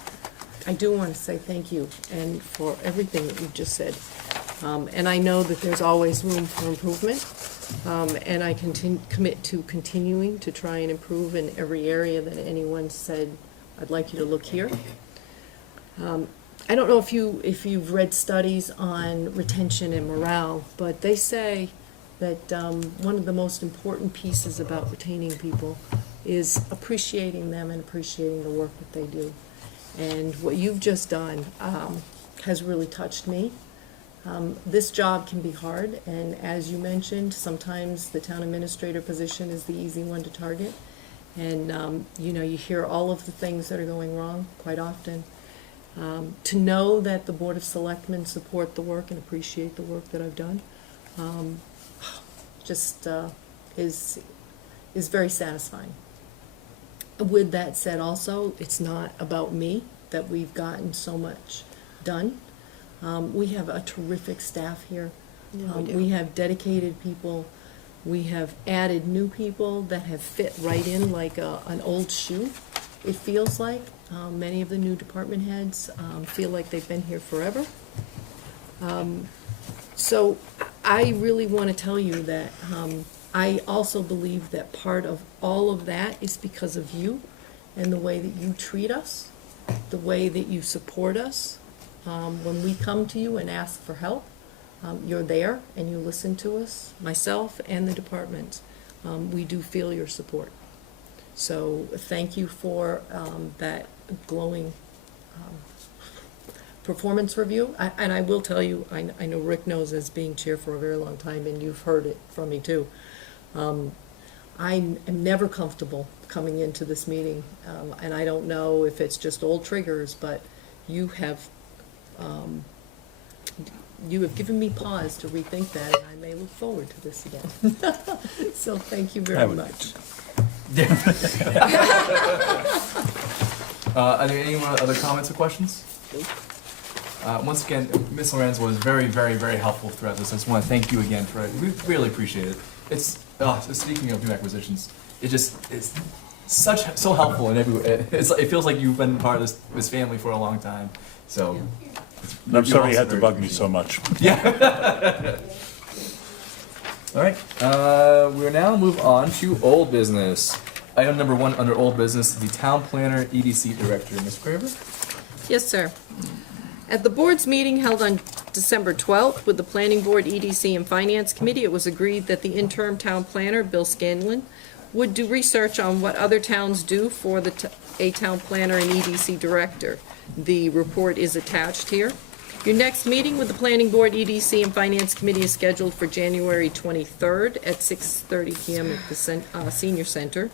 do want to say thank you and for everything that you just said. And I know that there's always room for improvement. And I commit to continuing to try and improve in every area that anyone said I'd like you to look here. I don't know if you've read studies on retention and morale, but they say that one of the most important pieces about retaining people is appreciating them and appreciating the work that they do. And what you've just done has really touched me. This job can be hard, and as you mentioned, sometimes the town administrator position is the easy one to target. And, you know, you hear all of the things that are going wrong quite often. To know that the Board of Selectmen support the work and appreciate the work that I've done, is very satisfying. With that said also, it's not about me that we've gotten so much done. We have a terrific staff here. We have dedicated people. We have added new people that have fit right in like an old shoe, it feels like. Many of the new department heads feel like they've been here forever. So I really want to tell you that I also believe that part of all of that is because of you and the way that you treat us, the way that you support us. When we come to you and ask for help, you're there and you listen to us, myself and the department. We do feel your support. So thank you for that glowing performance review. And I will tell you, I know Rick knows as being chair for a very long time, and you've heard it from me too. I am never comfortable coming into this meeting, and I don't know if it's just old triggers, but you have given me pause to rethink that, and I may look forward to this again. So thank you very much. Are there any more other comments or questions? Once again, Ms. Lorenz was very, very, very helpful throughout this. I just want to thank you again for it. We really appreciate it. It's speaking of new acquisitions, it's so helpful in every way. It feels like you've been part of this family for a long time. So I'm sorry you had to bug me so much. Yeah. All right. We'll now move on to old business. Item number 1 under old business, the town planner, EDC director, Ms. Craver. Yes, sir. At the board's meeting held on December 12th with the Planning Board, EDC, and Finance Committee, it was agreed that the interim town planner, Bill Scanlon, would do research on what other towns do for a town planner and EDC director. The report is attached here. Your next meeting with the Planning Board, EDC, and Finance Committee is scheduled for January 23rd at 6:30 p.m. at the Senior Center.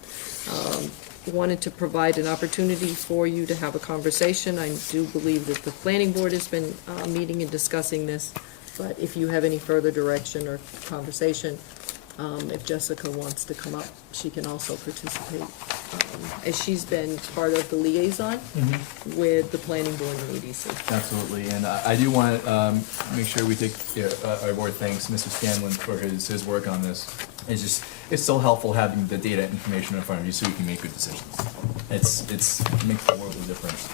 Wanted to provide an opportunity for you to have a conversation. I do believe that the Planning Board has been meeting and discussing this, but if you have any further direction or conversation, if Jessica wants to come up, she can also participate, as she's been part of the liaison with the Planning Board and EDC. Absolutely, and I do want to make sure we take our board thanks Mr. Scanlon for his work on this. It's so helpful having the data information in front of you so you can make good decisions. It makes a world of difference.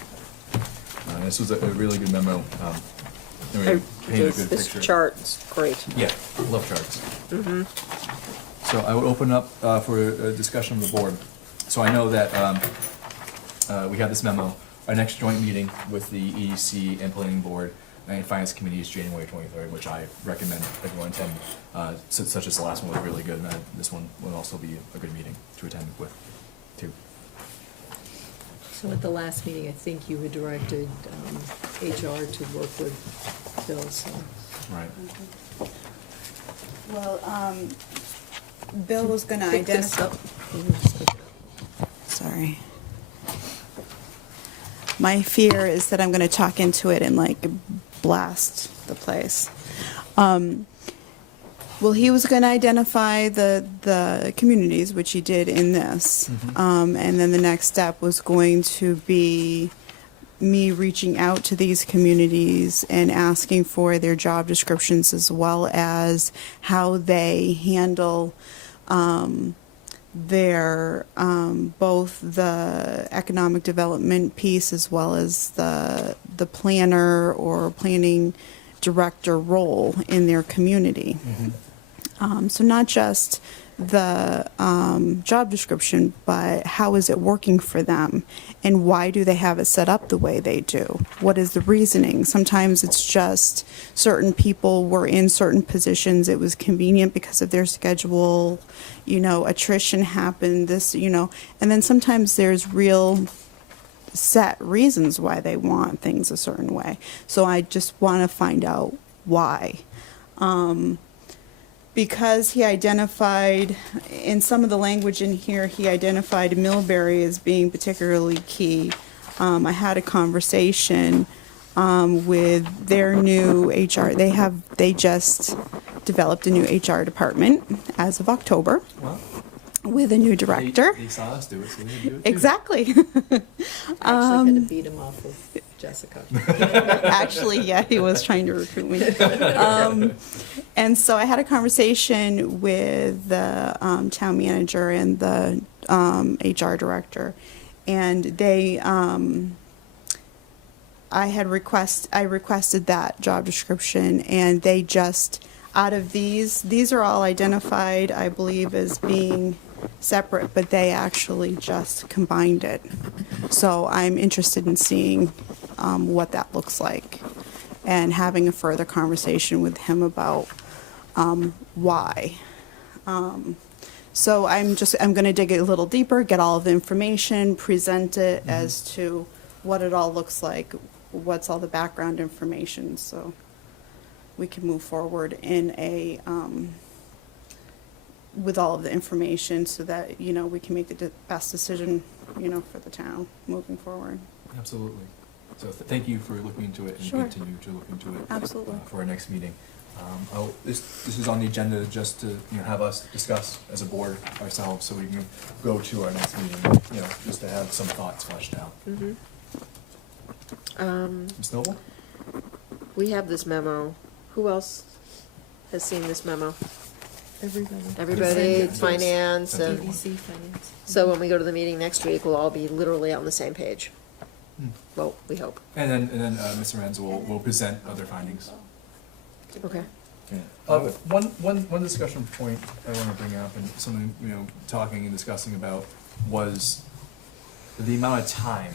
This was a really good memo. This chart's great. Yeah, I love charts. So I would open up for a discussion of the board. So I know that we have this memo. Our next joint meeting with the EDC and Planning Board and Finance Committee is January 23rd, which I recommend everyone attend, such as the last one was really good, and this one will also be a good meeting to attend with, too. So at the last meeting, I think you had directed HR to work with Bill, so. Right. Well, Bill was gonna Pick this identify. up. Sorry. My fear is that I'm gonna talk into it and like blast the place. Well, he was gonna identify the communities, which he did in this. And then the next step was going to be me reaching out to these communities and asking for their job descriptions as well as how they handle their both the economic development piece as well as the planner or planning director role in their community. So not just the job description, but how is it working for them? And why do they have it set up the way they do? What is the reasoning? Sometimes it's just certain people were in certain positions. It was convenient because of their schedule, attrition happened, and then sometimes there's real set reasons why they want things a certain way. So I just want to find out why. Because he identified, in some of the language in here, he identified Millbury as being particularly key. I had a conversation with their new HR. They just developed a new HR department as of October. Well, with a new director. They saw us do it, so they can do it too. Exactly. Actually had to beat him off with Jessica. Actually, yeah, he was trying to recruit me. And so I had a conversation with the town manager and the HR director, and they, I requested that job description, and they just, out of these are all identified, I believe, as being separate, but they actually just combined it. So I'm interested in seeing what that looks like and having a further conversation with him about why. So I'm going to dig a little deeper, get all of the information, present it as to what it all looks like, what's all the background information, so we can move forward in a with all of the information so that, we can make the best decision, for the town moving forward. Absolutely. So thank you for looking into it and Sure. continue to look into it. Absolutely. For our next meeting. This is on the agenda just to, have us discuss as a board ourselves so we can go to our next meeting, just to have some thoughts fleshed out. Ms. Noble? We have this memo. Who else has seen this memo? Everybody, Yes. finance, and, EDC finance. so when we go to the meeting next week, we'll all be literally on the same page. Well, we hope. And then Ms. Lorenz will present other findings. Okay. One discussion point I want to bring up, and something, talking and discussing about, was the amount of time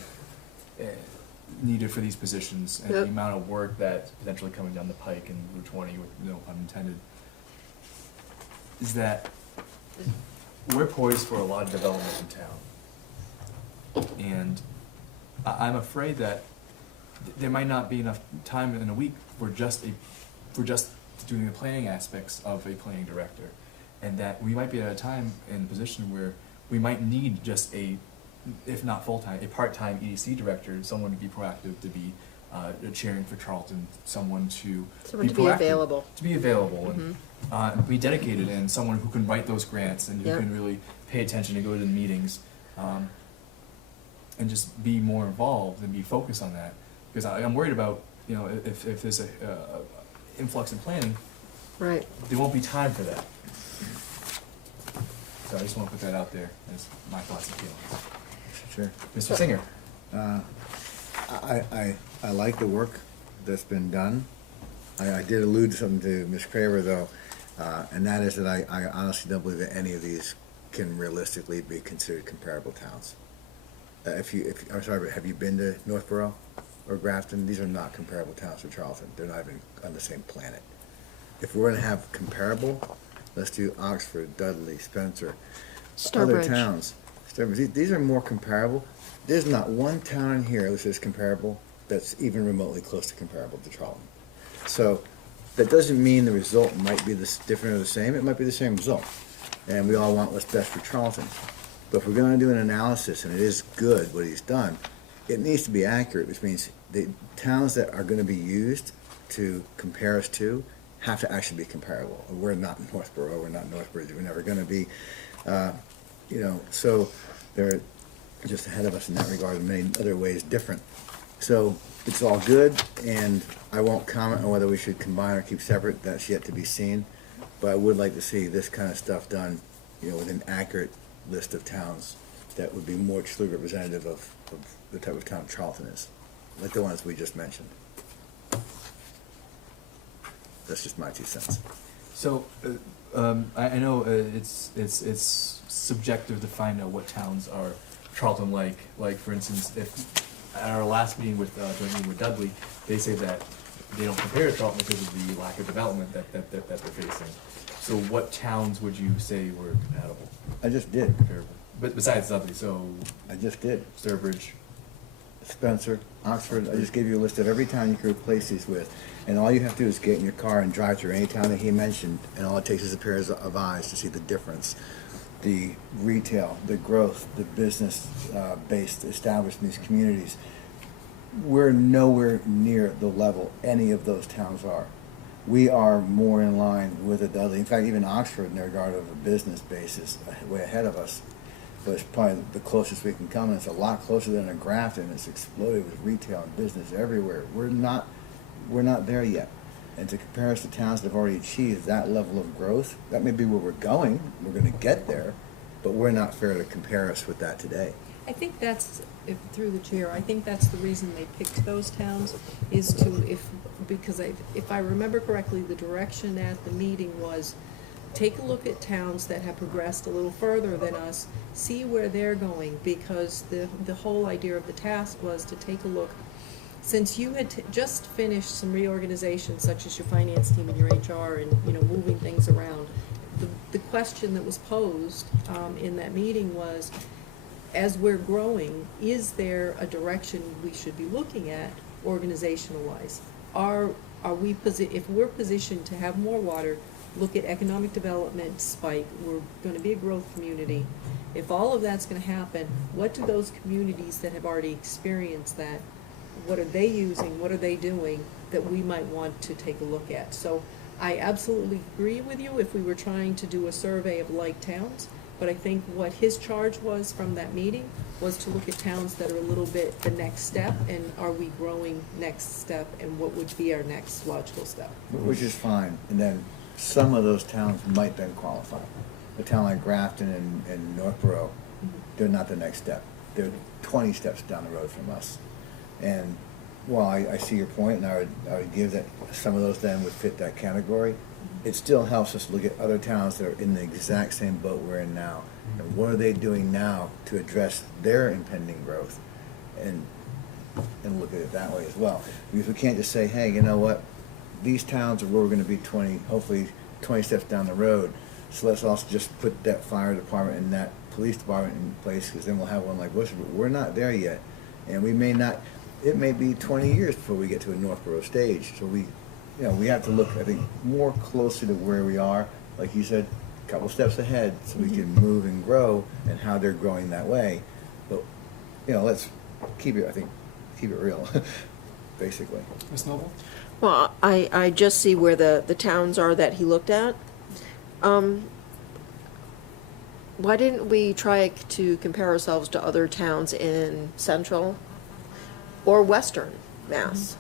needed for these positions and the Yep. amount of work that's potentially coming down the pike in Route 20, with no pun intended, is that we're poised for a lot of development in town. And I'm afraid that there might not be enough time in a week for just doing the planning aspects of a planning director, and that we might be at a time in a position where we might need just if not full-time, a part-time EDC director, someone to be proactive, to be cheering for Charlton, someone to Someone be to be proactive, available. to be available and be dedicated, and someone who can write those grants and who Yep. can really pay attention and go to the meetings, and just be more involved and be focused on that. Because I'm worried about, if there's a influx in planning, Right. there won't be time for that. So I just want to put that out there as my thoughts and feelings. Sure. Mr. Singer? I like the work that's been done. I did allude to something to Ms. Craver, though, and that is that I honestly don't believe that any of these can realistically be considered comparable towns. I'm sorry, but have you been to Northborough or Grafton? These are not comparable towns to Charlton. They're not even on the same planet. If we're gonna have comparable, let's do Oxford, Dudley, Spencer, other Sturbridge. towns. Sturbridge. These are more comparable. There's not one town in here that is comparable that's even remotely close to comparable to Charlton. So that doesn't mean the result might be different or the same. It might be the same result. And we all want what's best for Charlton. But if we're going to do an analysis, and it is good what he's done, it needs to be accurate, which means the towns that are going to be used to compare us to have to actually be comparable. We're not Northborough, we're not Northbridge, we're never going to be, so they're just ahead of us in that regard, in many other ways different. So it's all good, and I won't comment on whether we should combine or keep separate. That's yet to be seen. But I would like to see this kind of stuff done, with an accurate list of towns that would be more truly representative of the type of town Charlton is, like the ones we just mentioned. That's just my 2 cents. So, I know it's subjective to find out what towns are Charlton-like. Like, for instance, if at our last meeting with, joint meeting with Dudley, they say that they don't compare to Charlton because of the lack of development that they're facing. So what towns would you say were compatible? I just did. Comparable? But besides Dudley, so I just did. Sturbridge, Spencer, Oxford, I just gave you a list of every town you could replace these with. And all you have to do is get in your car and drive through any town that he mentioned, and all it takes is a pair of eyes to see the difference. The retail, the growth, the business based established in these communities. We're nowhere near the level any of those towns are. We are more in line with the Dudley. In fact, even Oxford, in regard of a business base, is way ahead of us. But it's probably the closest we can come, and it's a lot closer than a Grafton. It's exploded with retail and business everywhere. We're not there yet. And to compare us to towns that have already achieved that level of growth, that may be where we're going. We're going to get there, but we're not fair to compare us with that today. I think that's, through the chair, I think that's the reason they picked those towns, is to, because if I remember correctly, the direction at the meeting was, take a look at towns that have progressed a little further than us, see where they're going, because the whole idea of the task was to take a look. Since you had just finished some reorganization, such as your finance team and your HR, and moving things around, the question that was posed in that meeting was, as we're growing, is there a direction we should be looking at organizational-wise? If we're positioned to have more water, look at economic development spike, we're going to be a growth community. If all of that's going to happen, what do those communities that have already experienced that, what are they using, what are they doing that we might want to take a look at? So I absolutely agree with you if we were trying to do a survey of like towns, but I think what his charge was from that meeting was to look at towns that are a little bit the next step, and are we growing next step, and what would be our next logical step? Which is fine. And then some of those towns might then qualify. A town like Grafton and Northborough, they're not the next step. They're 20 steps down the road from us. And while I see your point, and I would give that some of those then would fit that category, it still helps us look at other towns that are in the exact same boat we're in now. And what are they doing now to address their impending growth? And look at it that way as well. Because we can't just say, hey, you know what? These towns are where we're going to be hopefully 20 steps down the road. So let's also just put that fire department and that police department in place, because then we'll have one like Worcester. But we're not there yet. And we may not, it may be 20 years before we get to a Northborough stage. So we have to look, I think, more closer to where we are, like you said, a couple steps ahead, so we can move and grow, and how they're growing that way. But, let's keep it real, basically. Ms. Noble? Well, I just see where the towns are that he looked at. Why didn't we try to compare ourselves to other towns in central or western Mass?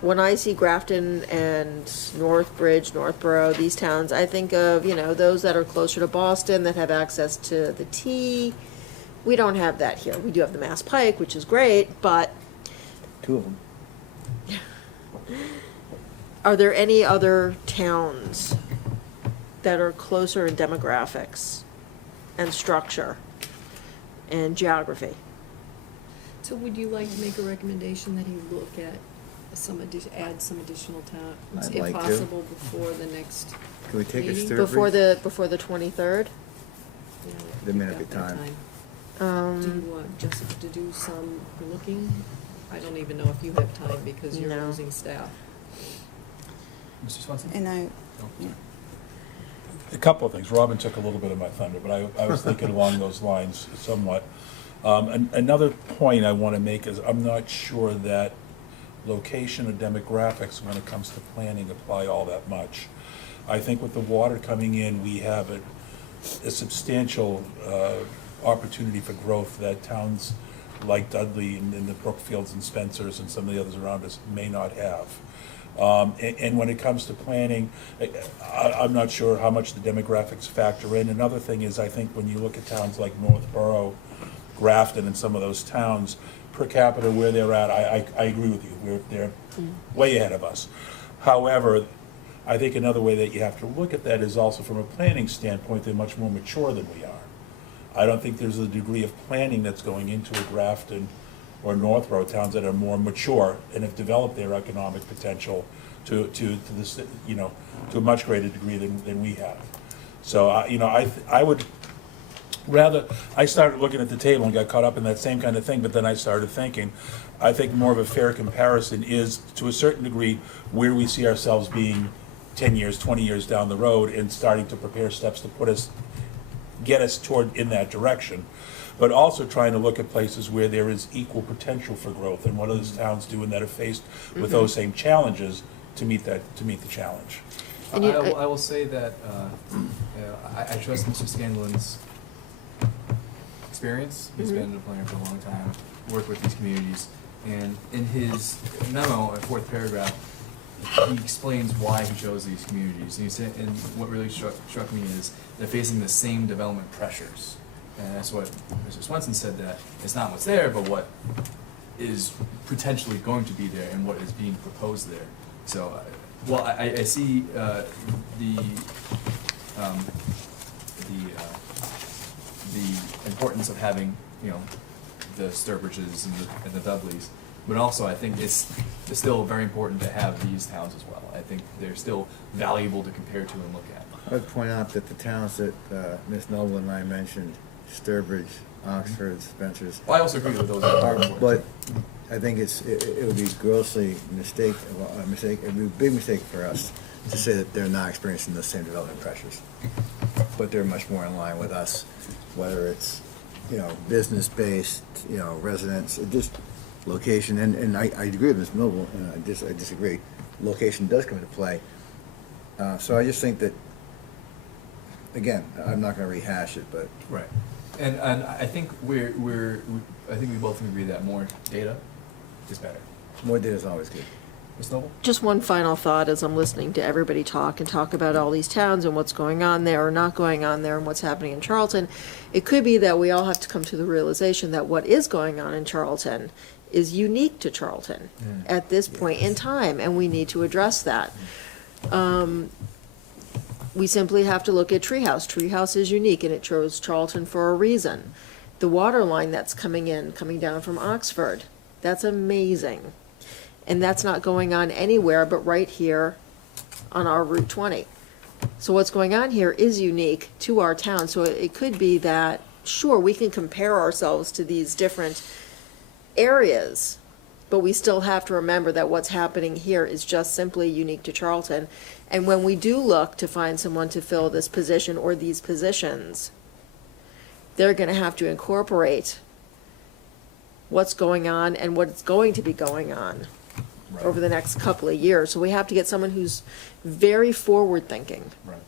When I see Grafton and Northbridge, Northborough, these towns, I think of, those that are closer to Boston that have access to the T. We don't have that here. We do have the Mass Pike, which is great, but... 2 of them. Are there any other towns that are closer in demographics and structure and geography? So would you like to make a recommendation that he look at add some additional towns, I'd if like to. possible, before the next Can we take a meeting? Sturbridge? Before the 23rd? Yeah, There may not we've be got that time. Do you want Jessica to do some looking? I don't even know if you have time because you're No. losing staff. Mr. Swenson? And A couple of things. Robin took a little bit of my thunder, but I was thinking along those lines somewhat. Another point I want to make is I'm not sure that location or demographics when it comes to planning apply all that much. I think with the water coming in, we have a substantial opportunity for growth that towns like Dudley and the Brookfields and Spencers and some of the others around us may not have. And when it comes to planning, I'm not sure how much the demographics factor in. Another thing is, I think when you look at towns like Northborough, Grafton, and some of those towns, per capita where they're at, I agree with you. They're way ahead of us. However, I think another way that you have to look at that is also from a planning standpoint, they're much more mature than we are. I don't think there's a degree of planning that's going into a Grafton or North Road towns that are more mature and have developed their economic potential to this, to a much greater degree than we have. So, I would rather, I started looking at the table and got caught up in that same kind of thing, but then I started thinking, I think more of a fair comparison is, to a certain degree, where we see ourselves being 10 years, 20 years down the road, and starting to prepare steps to get us toward in that direction. But also trying to look at places where there is equal potential for growth, and what those towns do and that are faced with those same challenges to meet the challenge. And you- I will say that I trust Mr. Scanlon's experience. He's been a planner for a long time, worked with these communities, and in his memo, in fourth paragraph, he explains why he chose these communities. And he said, and what really struck me is they're facing the same development pressures, and that's what Mr. Swenson said, that it's not what's there, but what is potentially going to be there and what is being proposed there. So, I see the importance of having, the Sturbridges and the Dudleys, but also I think it's still very important to have these towns as well. I think they're still valuable to compare to and look at. I would point out that the towns that Ms. Noble and I mentioned, Sturbridge, Oxford, Spencer's, Well, I also agree with those. That are important. but I think it would be grossly a mistake, it would be a big mistake for us to say that they're not experiencing the same development pressures. But they're much more in line with us, whether it's, business-based, residents, just location, and I agree with Ms. Noble, and I disagree. Location does come into play. So I just think that, again, I'm not gonna rehash it, but. Right, and I think I think we both agree that more data is better. More data is always good. Ms. Noble? Just one final thought as I'm listening to everybody talk about all these towns and what's going on there or not going on there and what's happening in Charlton. It could be that we all have to come to the realization that what is going on in Charlton is unique to Charlton at this point in time, and we need to address that. We simply have to look at Treehouse. Treehouse is unique, and it chose Charlton for a reason. The water line that's coming down from Oxford, that's amazing. And that's not going on anywhere but right here on our Route 20. So what's going on here is unique to our town. So it could be that, sure, we can compare ourselves to these different areas, but we still have to remember that what's happening here is just simply unique to Charlton. And when we do look to find someone to fill this position or these positions, they're going to have to incorporate what's going on and what's going to be going on over the next couple of years. So we have to get someone who's very forward-thinking. Right.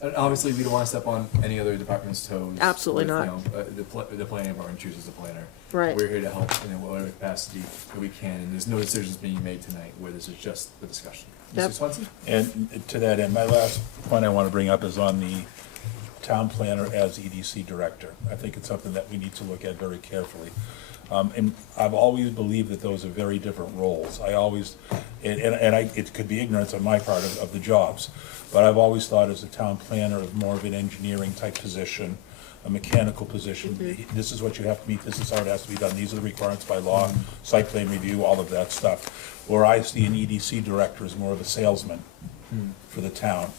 And obviously, we don't want to step on any other department's toes. Absolutely not. The planning department chooses the planner. Right. We're here to help in whatever capacity that we can, and there's no decisions being made tonight where this is just the discussion. Yep. Mr. Swenson? And to that end, my last point I want to bring up is on the town planner as EDC director. I think it's something that we need to look at very carefully. And I've always believed that those are very different roles. It could be ignorance on my part of the jobs, but I've always thought as a town planner of more of an engineering type position, a mechanical position. This is what you have to meet, this is how it has to be done, these are the requirements by law, site plan review, all of that stuff. Where I see an EDC director as more of a salesman for the town.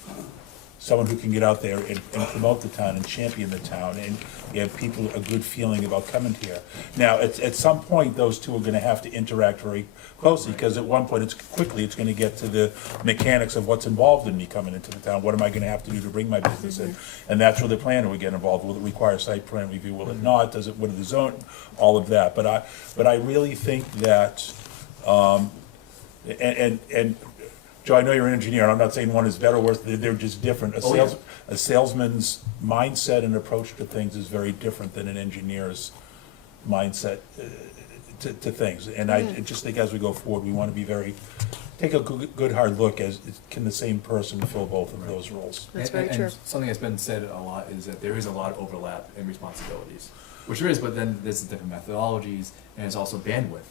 Someone who can get out there and promote the town and champion the town and give people a good feeling about coming here. Now, at some point, those two are gonna have to interact very closely, because at one point, it's gonna get to the mechanics of what's involved in me coming into the town. What am I gonna have to do to bring my business in? And that's where the planner would get involved. Will it require site plan review? Will it not? What are the zone? All of that. But I really think that, and Joe, I know you're an engineer, and I'm not saying one is better or worse, they're just different. A salesman's mindset and approach to things is very different than an engineer's mindset to things. And I just think as we go forward, we want to take a good hard look as, can the same person fill both of those roles? That's very true. And something that's been said a lot is that there is a lot of overlap in responsibilities, which there is, but then there's different methodologies, and it's also bandwidth.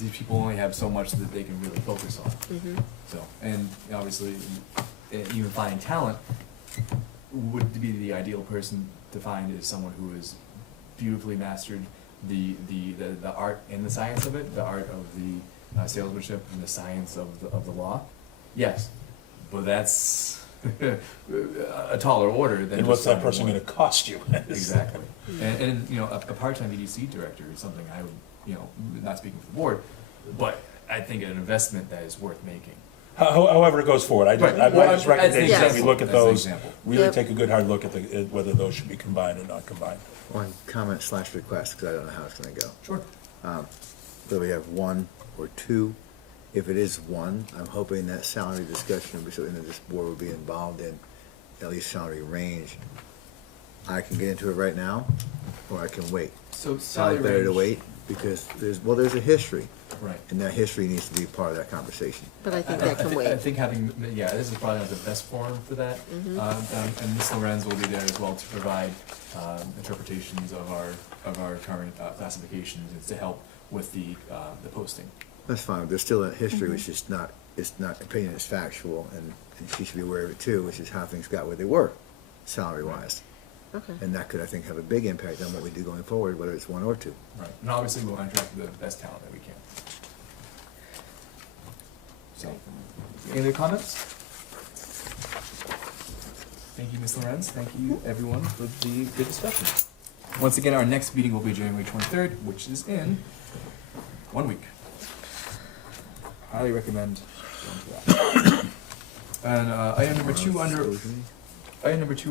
These people only have so much that they can really focus on. So, and obviously, even finding talent, would be the ideal person to find is someone who has beautifully mastered the art and the science of it, the art of the salesmanship and the science of the law. Yes, but that's a taller order than. And what's just that person one. gonna cost you? Exactly. And you know, a part-time EDC director is something I would, you know, not speaking for the board, but I think an investment that is worth making. However it goes forward, Right. my Well, just recommendation is that we Yes. look at As an those, example. really Yep. take a good hard look at whether those should be combined or not combined. One comment / request, because I don't know how it's gonna go. Sure. Whether we have one or two, if it is one, I'm hoping that salary discussion will be something that this board will be involved in, at least salary range. I can get into it right now, or I can wait. So It's salary better to range- wait, because there's a history, Right. and that history needs to be part of that conversation. But I think that can I wait. think having, yeah, this is probably not the best forum for that. And Ms. Lorenz will be there as well to provide interpretations of our current classifications and to help with the posting. That's fine, there's still a history which is not, it's not opinion, it's factual, and she should be aware of it too, which is how things got where they were, salary-wise. Okay. And that could, I think, have a big impact on what we do going forward, whether it's one or two. Right. And obviously we'll attract the best talent that we can. So, any other comments? Thank you, Ms. Lorenz. Thank you, everyone, for the good discussion. Once again, our next meeting will be January 23rd, which is in 1 week. Highly recommend going to that. And item number two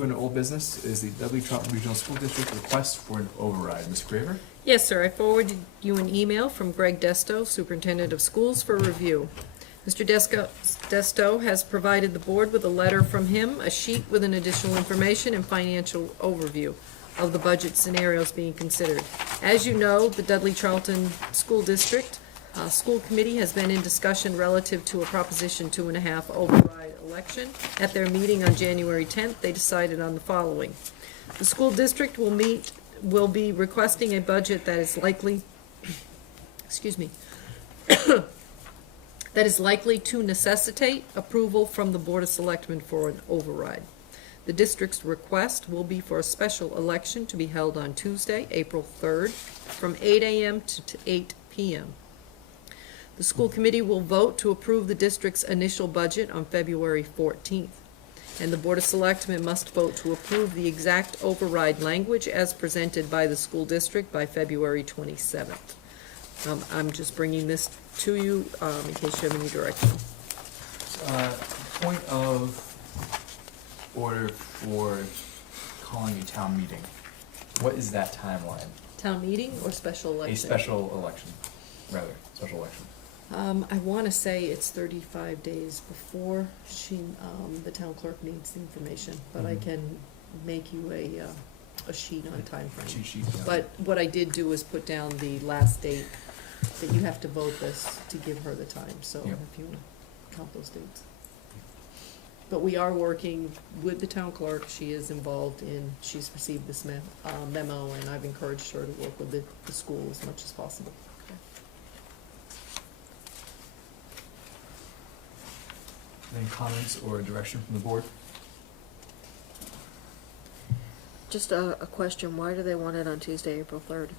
under old business is the Dudley Charlton Regional School District request for an override. Ms. Craver? Yes, sir. I forwarded you an email from Greg Desto, Superintendent of Schools, for review. Mr. Desto has provided the board with a letter from him, a sheet with an additional information and financial overview of the budget scenarios being considered. As you know, the Dudley Charlton School District School Committee has been in discussion relative to a Proposition 2.5 override election. At their meeting on January 10th, they decided on the following. The school district will be requesting a budget that is likely, excuse me, that is likely to necessitate approval from the Board of Selectmen for an override. The district's request will be for a special election to be held on Tuesday, April 3rd, from 8 a.m. to 8 p.m. The school committee will vote to approve the district's initial budget on February 14th. And the Board of Selectmen must vote to approve the exact override language as presented by the school district by February 27th. I'm just bringing this to you in case you have any direction. Point of order for calling a town meeting. What is that timeline? Town meeting or special election? A special election, rather, special election. I want to say it's 35 days before the town clerk needs the information, but I can make you a sheet on timeframe. Cheat sheet, yeah. But what I did do is put down the last date that you have to vote this to give her the time, so Yep. if you want to count those dates. But we are working with the town clerk. She is involved she's received this memo, and I've encouraged her to work with the school as much as possible. Any comments or direction from the board? Just a question, why do they want it on Tuesday, April 3rd?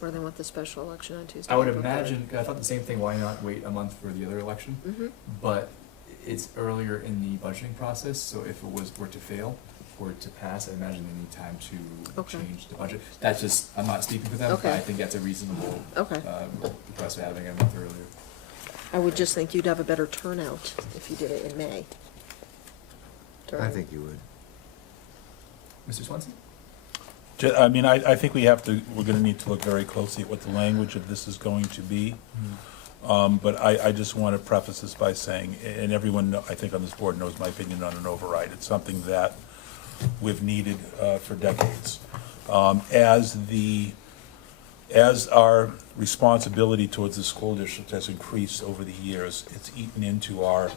Or they want the special election on Tuesday, I would April 3rd? imagine, I thought the same thing, why not wait a month for the other election? Mm-hmm. But it's earlier in the budgeting process, so if it were to fail or to pass, I imagine they need time to Okay. change the budget. That's just, I'm not speaking for them, but Okay. I think that's a reasonable Okay. request for having it a month earlier. I would just think you'd have a better turnout if you did it in May. I think you would. Mr. Swansea? I mean, I think we're gonna need to look very closely at what the language of this is going to be. But I just want to preface this by saying, and everyone, I think on this board knows my opinion on an override. It's something that we've needed for decades. As our responsibility towards the school district has increased over the years, it's eaten into our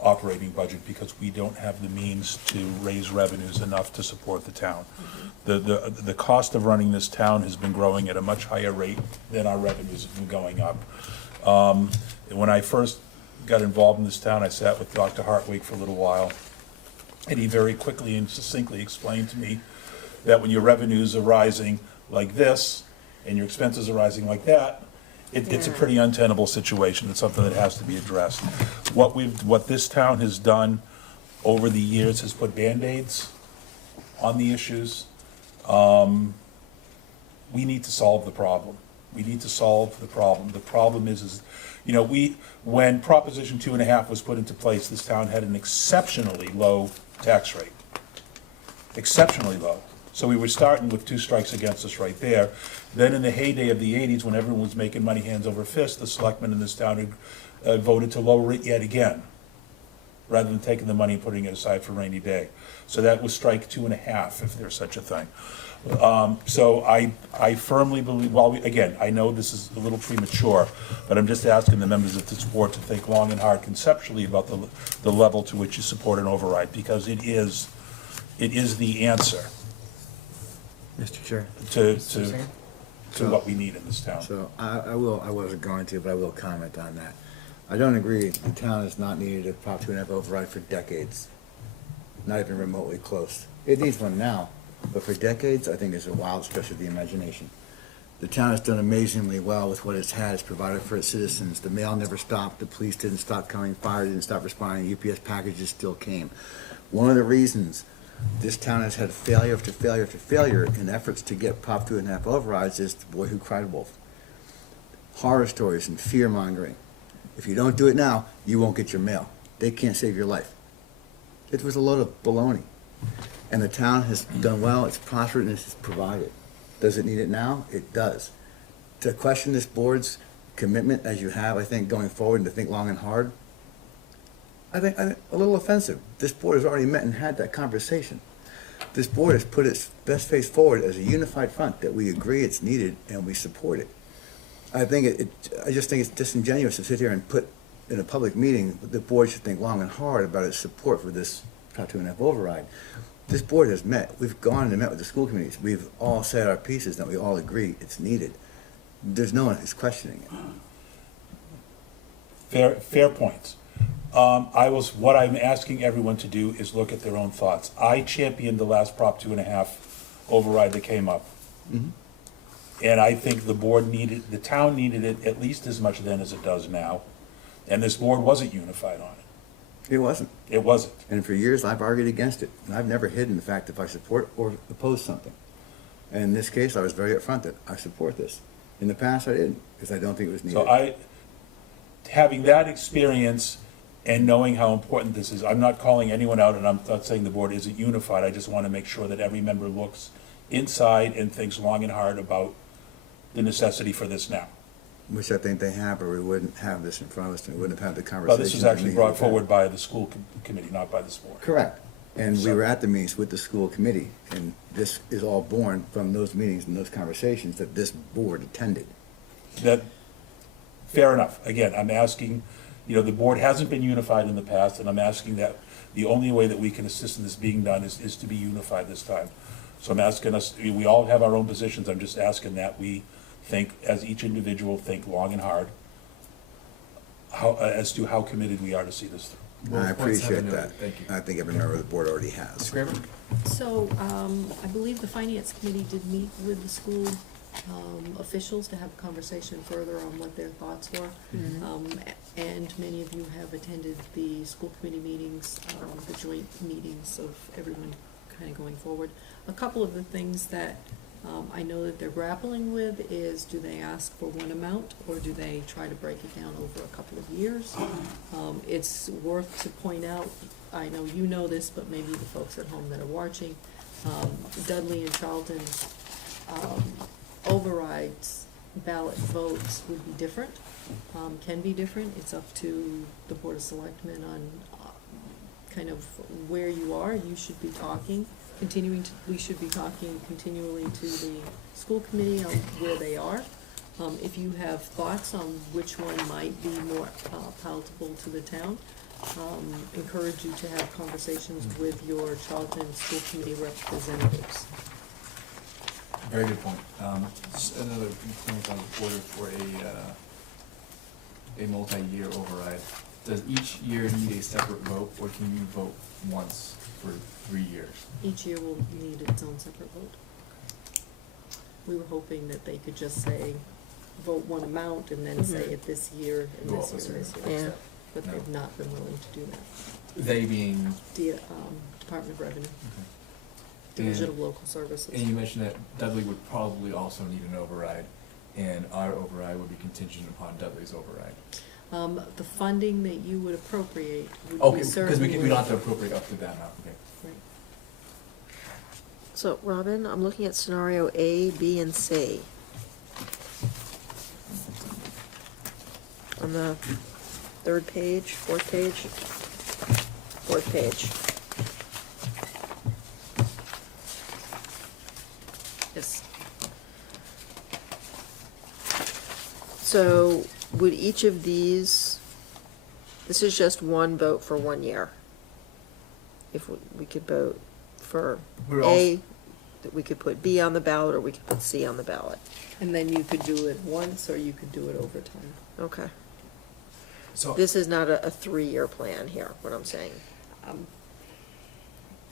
operating budget because we don't have the means to raise revenues enough to support the town. The cost of running this town has been growing at a much higher rate than our revenues have been going up. When I first got involved in this town, I sat with Dr. Hartwig for a little while, and he very quickly and succinctly explained to me that when your revenues are rising like this, and your expenses are rising like that, it's a pretty untenable situation. It's something that has to be addressed. What this town has done over the years has put Band-Aids on the issues. We need to solve the problem. We need to solve the problem. The problem is, you know, when Proposition 2.5 was put into place, this town had an exceptionally low tax rate. Exceptionally low. So we were starting with 2 strikes against us right there. Then in the heyday of the 80s, when everyone was making money hands over fist, the selectmen in this town had voted to lower it yet again, rather than taking the money and putting it aside for a rainy day. So that was strike 2.5, if there's such a thing. So I firmly believe, again, I know this is a little premature, but I'm just asking the members of this board to think long and hard conceptually about the level to which you support an override, because it is the answer Mr. Chair. to what we need in this town. So I wasn't going to, but I will comment on that. I don't agree. The town has not needed a Prop 2.5 override for decades. Not even remotely close. It needs one now, but for decades, I think it's a wild stretch of the imagination. The town has done amazingly well with what it's had. It's provided for its citizens. The mail never stopped. The police didn't stop coming. Fire didn't stop responding. UPS packages still came. One of the reasons this town has had failure after failure after failure in efforts to get Prop 2.5 overrides is the boy who cried wolf. Horror stories and fear mongering. If you don't do it now, you won't get your mail. They can't save your life. It was a load of baloney. And the town has done well, it's prospered, and it's provided. Does it need it now? It does. To question this board's commitment as you have, I think, going forward, and to think long and hard, I think a little offensive. This board has already met and had that conversation. This board has put its best face forward as a unified front that we agree it's needed and we support it. I just think it's disingenuous to sit here and put in a public meeting, the board should think long and hard about its support for this Prop 2.5 override. This board has met. We've gone and met with the school committees. We've all said our pieces that we all agree it's needed. There's no one who's questioning it. Fair points. What I'm asking everyone to do is look at their own thoughts. I championed the last Prop 2.5 override that came up. Mm-hmm. And I think the town needed it at least as much then as it does now. And this board wasn't unified on it. It wasn't. It wasn't. And for years, I've argued against it. And I've never hidden the fact if I support or oppose something. And in this case, I was very upfront that I support this. In the past, I didn't, because I don't think it was needed. So having that experience and knowing how important this is, I'm not calling anyone out, and I'm not saying the board isn't unified. I just want to make sure that every member looks inside and thinks long and hard about the necessity for this now. Which I think they have, or we wouldn't have this in front of us, and we wouldn't have had the conversation. Well, this was actually brought forward by the school committee, not by this board. Correct. And we were at the meetings with the school committee, and this is all born from those meetings and those conversations that this board attended. Fair enough. Again, I'm asking, the board hasn't been unified in the past, and I'm asking that the only way that we can assist in this being done is to be unified this time. So I'm asking us, we all have our own positions, I'm just asking that we think, as each individual, think long and hard as to how committed we are to see this through. I appreciate noted. that. Thank you. I think every member of the board already has. So, I believe the finance committee did meet with the school officials to have a conversation further on what their thoughts were. And many of you have attended the school committee meetings, the joint meetings of everyone kind of going forward. A couple of the things that I know that they're grappling with is, do they ask for one amount, or do they try to break it down over a couple of years? It's worth to point out, I know you know this, but maybe the folks at home that are watching, Dudley and Charlton's overrides, ballot votes would be different, can be different. It's up to the Board of Selectmen on kind of where you are. You should be talking. We should be talking continually to the school committee on where they are. If you have thoughts on which one might be more palatable to the town, encourage you to have conversations with your Charlton School Committee representatives. Very good point. Another point on order for a multi-year override. does each year need a separate vote, or can you vote once for 3 years? Each year will need its own separate vote. We were hoping that they could just say, vote one amount and then say it this year and Well, this year and this this year. year. Yeah, but No. they've not been willing to do that. They being, Department of Revenue, okay. Division And- of Local Services. And you mentioned that Dudley would probably also need an override, and our override would be contingent upon Dudley's override. The funding that you would appropriate would Okay, be because certainly. we don't have to appropriate up to that amount, okay. Right. So, Robin, I'm looking at scenario A, B, and C. On the third page, fourth page? Fourth page. Yes. So, would each of these, this is just one vote for 1 year. If we could vote for We're A, that we could put B on the ballot, or we could put C on the ballot. And then you could do it once, or you could do it over time. Okay. So, This is not a 3-year plan here, what I'm saying.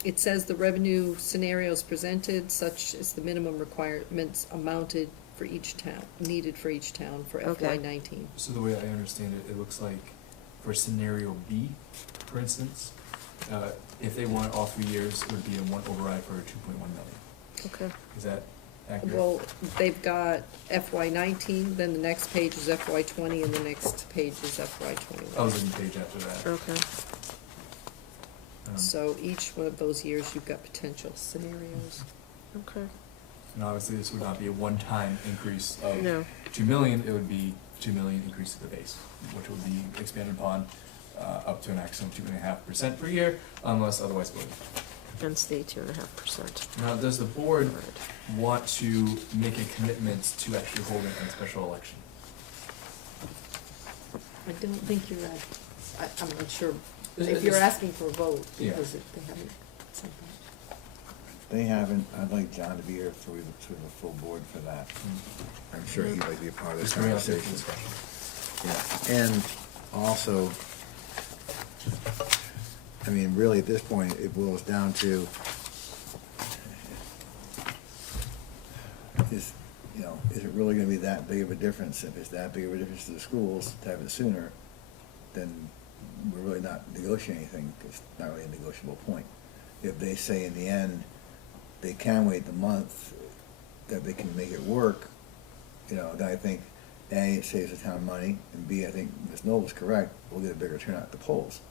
It says the revenue scenarios presented, such as the minimum requirements amounted for each town, needed for each town for Okay. FY19. so the way I understand it, it looks like for scenario B, for instance, if they want all 3 years, it would be a one override for 2.1 million. Okay. Is that accurate? Well, they've got FY19, then the next page is FY20, and the next page is FY21. I was looking page after that. Okay. So each one of those years, you've got potential scenarios. Okay. And obviously, this would not be a one-time increase of No. 2 million, it would be 2 million increase to the base, which would be expanded upon up to an maximum 2.5% per year, unless otherwise voted. Hence the 2.5%. Now, does the board want to make a commitment to actually holding a special election? I don't think you're I'm not sure, if It's- you're asking for a vote, Yeah. because they haven't said that. They haven't, I'd like John to be here through the full board for that. I'm sure he'd like to be a part of this Just bring up the conversation. discussion. Yeah, and also, I mean, really, at this point, it boils down to, is it really gonna be that big of a difference? If it's that big of a difference to the schools to have it sooner, then we're really not negotiating anything, it's not really a negotiable point. If they say in the end, they can wait the month, that they can make it work, then I think, A, it saves the town money, and B, I think Ms. Noble's correct, we'll get a bigger turnout at the polls.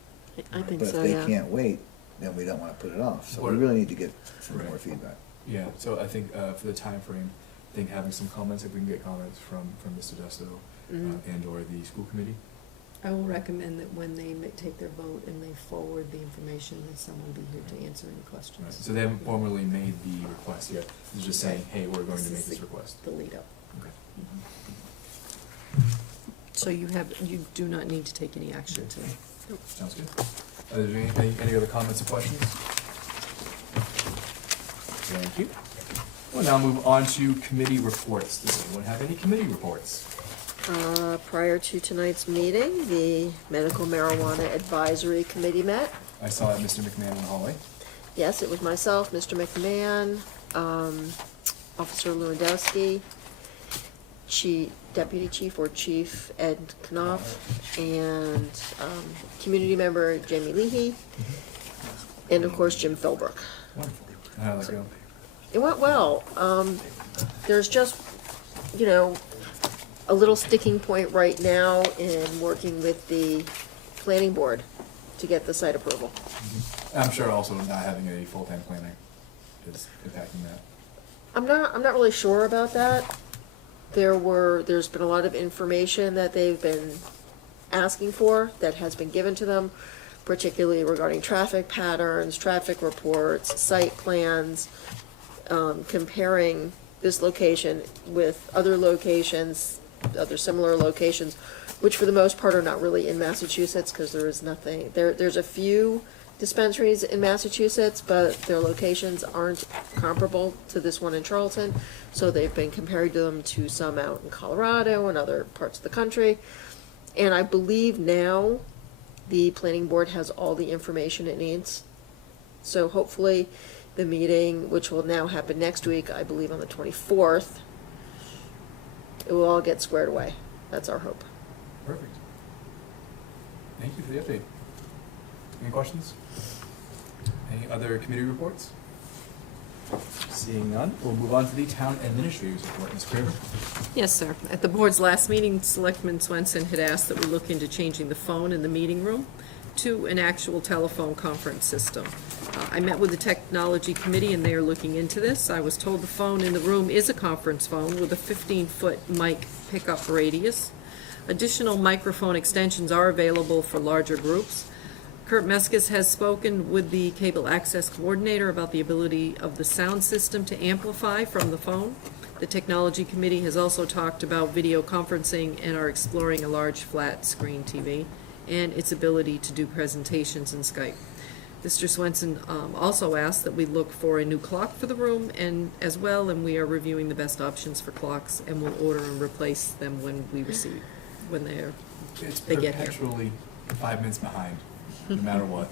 I think But so, if yeah. they can't wait, then we don't wanna put it off, so we What- really need to get some Right. more feedback. Yeah, so I think for the time frame, I think having some comments, if we can get comments from Mr. Desto Mhm. and/or the school committee. I will recommend that when they take their vote and they forward the information, that someone be here to answer any Right, questions. so they haven't formally made the request yet, it's just saying, hey, we're going to This make is this the- request. The lead up. Okay. So you do not need to take any action today. Sounds good. Are there any other comments or questions? Thank you. We'll now move on to committee reports. Does anyone have any committee reports? Prior to tonight's meeting, the Medical Marijuana Advisory Committee met. I saw Mr. McMahon in the hallway. Yes, it was myself, Mr. McMahon, Officer Lewandowski, Deputy Chief or Chief Ed Knopf, and community member Jamie Leahy, and of course Jim Philbrook. Wonderful. How'd that go? It went well. There's just, a little sticking point right now in working with the planning board to get the site approval. I'm sure also not having a full-time planner is impacting that. I'm not really sure about that. There's been a lot of information that they've been asking for that has been given to them, particularly regarding traffic patterns, traffic reports, site plans, comparing this location with other locations, other similar locations, which for the most part are not really in Massachusetts, because there is nothing, there's a few dispensaries in Massachusetts, but their locations aren't comparable to this one in Charlton, so they've been comparing them to some out in Colorado and other parts of the country. And I believe now the planning board has all the information it needs. So hopefully, the meeting, which will now happen next week, I believe on the 24th, it will all get squared away. That's our hope. Perfect. Thank you for the update. Any questions? Any other committee reports? Seeing none, we'll move on to the town administrator's report. Ms. Craver? Yes, sir. At the board's last meeting, Selectman Swenson had asked that we look into changing the phone in the meeting room to an actual telephone conference system. I met with the technology committee and they are looking into this. I was told the phone in the room is a conference phone with a 15-foot mic pickup radius. Additional microphone extensions are available for larger groups. Kurt Meskis has spoken with the cable access coordinator about the ability of the sound system to amplify from the phone. The technology committee has also talked about video conferencing and are exploring a large flat screen TV and its ability to do presentations in Skype. Mr. Swenson also asked that we look for a new clock for the room and as well, and we are reviewing the best options for clocks and will order and replace them when they get here. Perpetually 5 minutes behind, no matter what.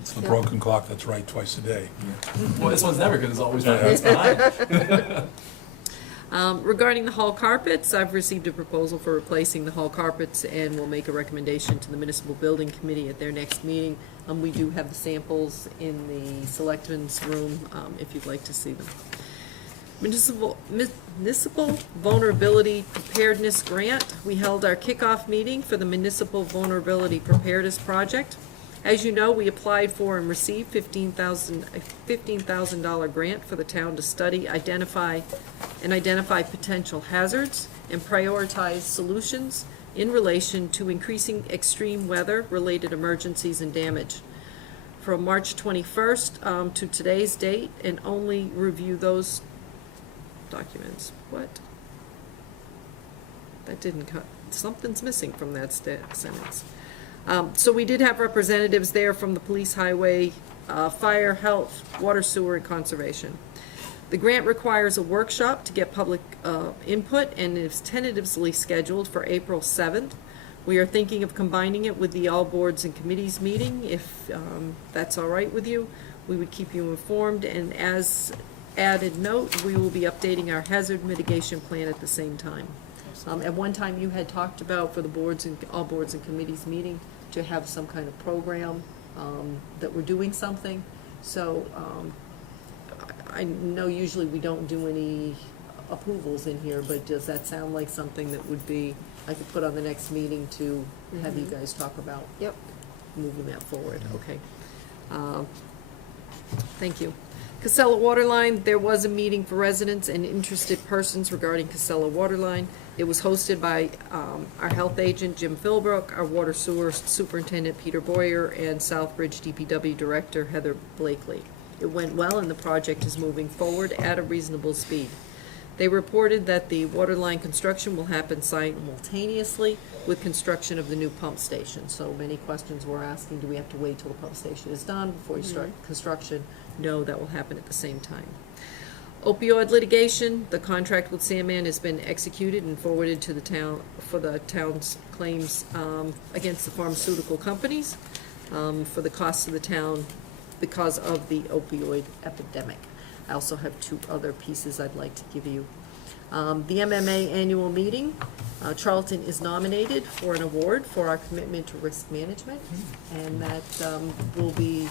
It's the broken clock that's right twice a day. Yeah. Well, this one's never, because it's always 5 minutes behind. Regarding the hall carpets, I've received a proposal for replacing the hall carpets and will make a recommendation to the municipal building committee at their next meeting. We do have the samples in the selectmen's room, if you'd like to see them. Municipal Vulnerability Preparedness Grant. We held our kickoff meeting for the Municipal Vulnerability Preparedness Project. As you know, we applied for and received a $15,000 grant for the town to study, identify potential hazards and prioritize solutions in relation to increasing extreme weather-related emergencies and damage. From March 21st to today's date, and only review those documents. What? That didn't cut. Something's missing from that sentence. So we did have representatives there from the police, highway, fire, health, water, sewer, and conservation. The grant requires a workshop to get public input and is tentatively scheduled for April 7th. We are thinking of combining it with the all boards and committees meeting. If that's all right with you, we would keep you informed. And as added note, we will be updating our hazard mitigation plan at the same time. At one time, you had talked about for the boards and all boards and committees meeting to have some kind of program that we're doing something. So I know usually we don't do any approvals in here, but does that sound like something that would be, I could put on the next meeting to have you guys talk about? Yep. Moving that forward, okay. Thank you. Casella Waterline, there was a meeting for residents and interested persons regarding Casella Waterline. It was hosted by our health agent, Jim Philbrook, our water sewer superintendent, Peter Boyer, and Southbridge DPW director, Heather Blakely. It went well and the project is moving forward at a reasonable speed. They reported that the waterline construction will happen simultaneously with construction of the new pump station. So many questions were asking, do we have to wait till the pump station is done before you start construction? No, that will happen at the same time. Opioid litigation, the contract with Sandman has been executed and forwarded to the town for the town's claims against the pharmaceutical companies for the costs of the town because of the opioid epidemic. I also have two other pieces I'd like to give you. The MMA annual meeting, Charlton is nominated for an award for our commitment to risk management, and that will be,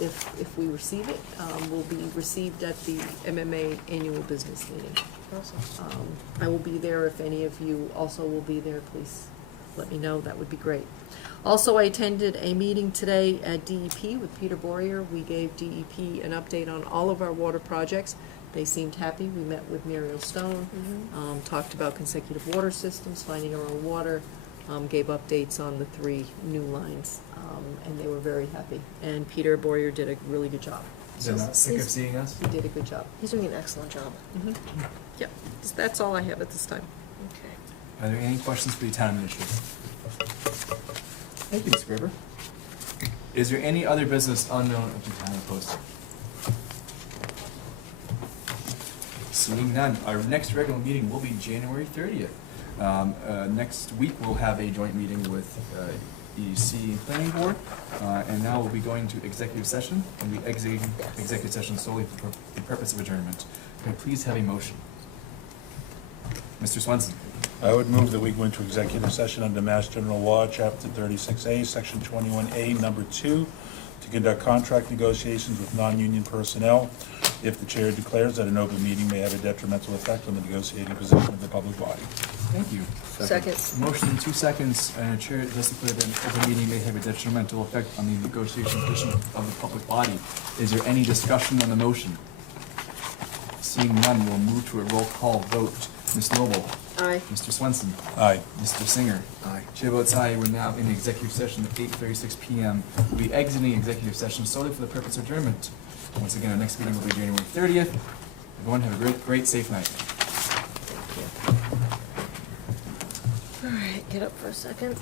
if we receive it, will be received at the MMA annual business meeting. Awesome. I will be there. If any of you also will be there, please let me know. That would be great. Also, I attended a meeting today at DEP with Peter Boyer. We gave DEP an update on all of our water projects. They seemed happy. We met with Muriel Stone, talked about consecutive water systems, finding our own water, gave updates on the 3 new lines, and they were very happy. And Peter Boyer did a really good job. Did not think of seeing us? He did a good job. He's doing an excellent job. Yep, that's all I have at this time. Okay. Are there any questions for the town administrator? Thank you, Ms. Graber. Is there any other business unknown of the town posted? Seeing none, our next regular meeting will be January 30th. Next week we'll have a joint meeting with EDC Planning Board. And now we'll be going to executive session, and we exiting executive session solely for the purpose of adjournment. Can I please have a motion? Mr. Swenson. I would move that we go into executive session under Mass General Law, Chapter 36A, Section 21A, Number 2, to conduct contract negotiations with non-union personnel if the chair declares that an open meeting may have a detrimental effect on the negotiating position of the public body. Thank you. Second. Motion in 2 seconds, and Chair does declare that an open meeting may have a detrimental effect on the negotiation position of the public body. Is there any discussion on the motion? Seeing none, we'll move to a roll call vote. Ms. Noble? Aye. Mr. Swenson? Aye. Mr. Singer? Aye. Chair votes aye. We're now in executive session at 8:36 p.m. We'll be exiting executive session solely for the purpose of adjournment. Once again, our next meeting will be January 30th. Everyone have a great, safe night. All right, get up for a second.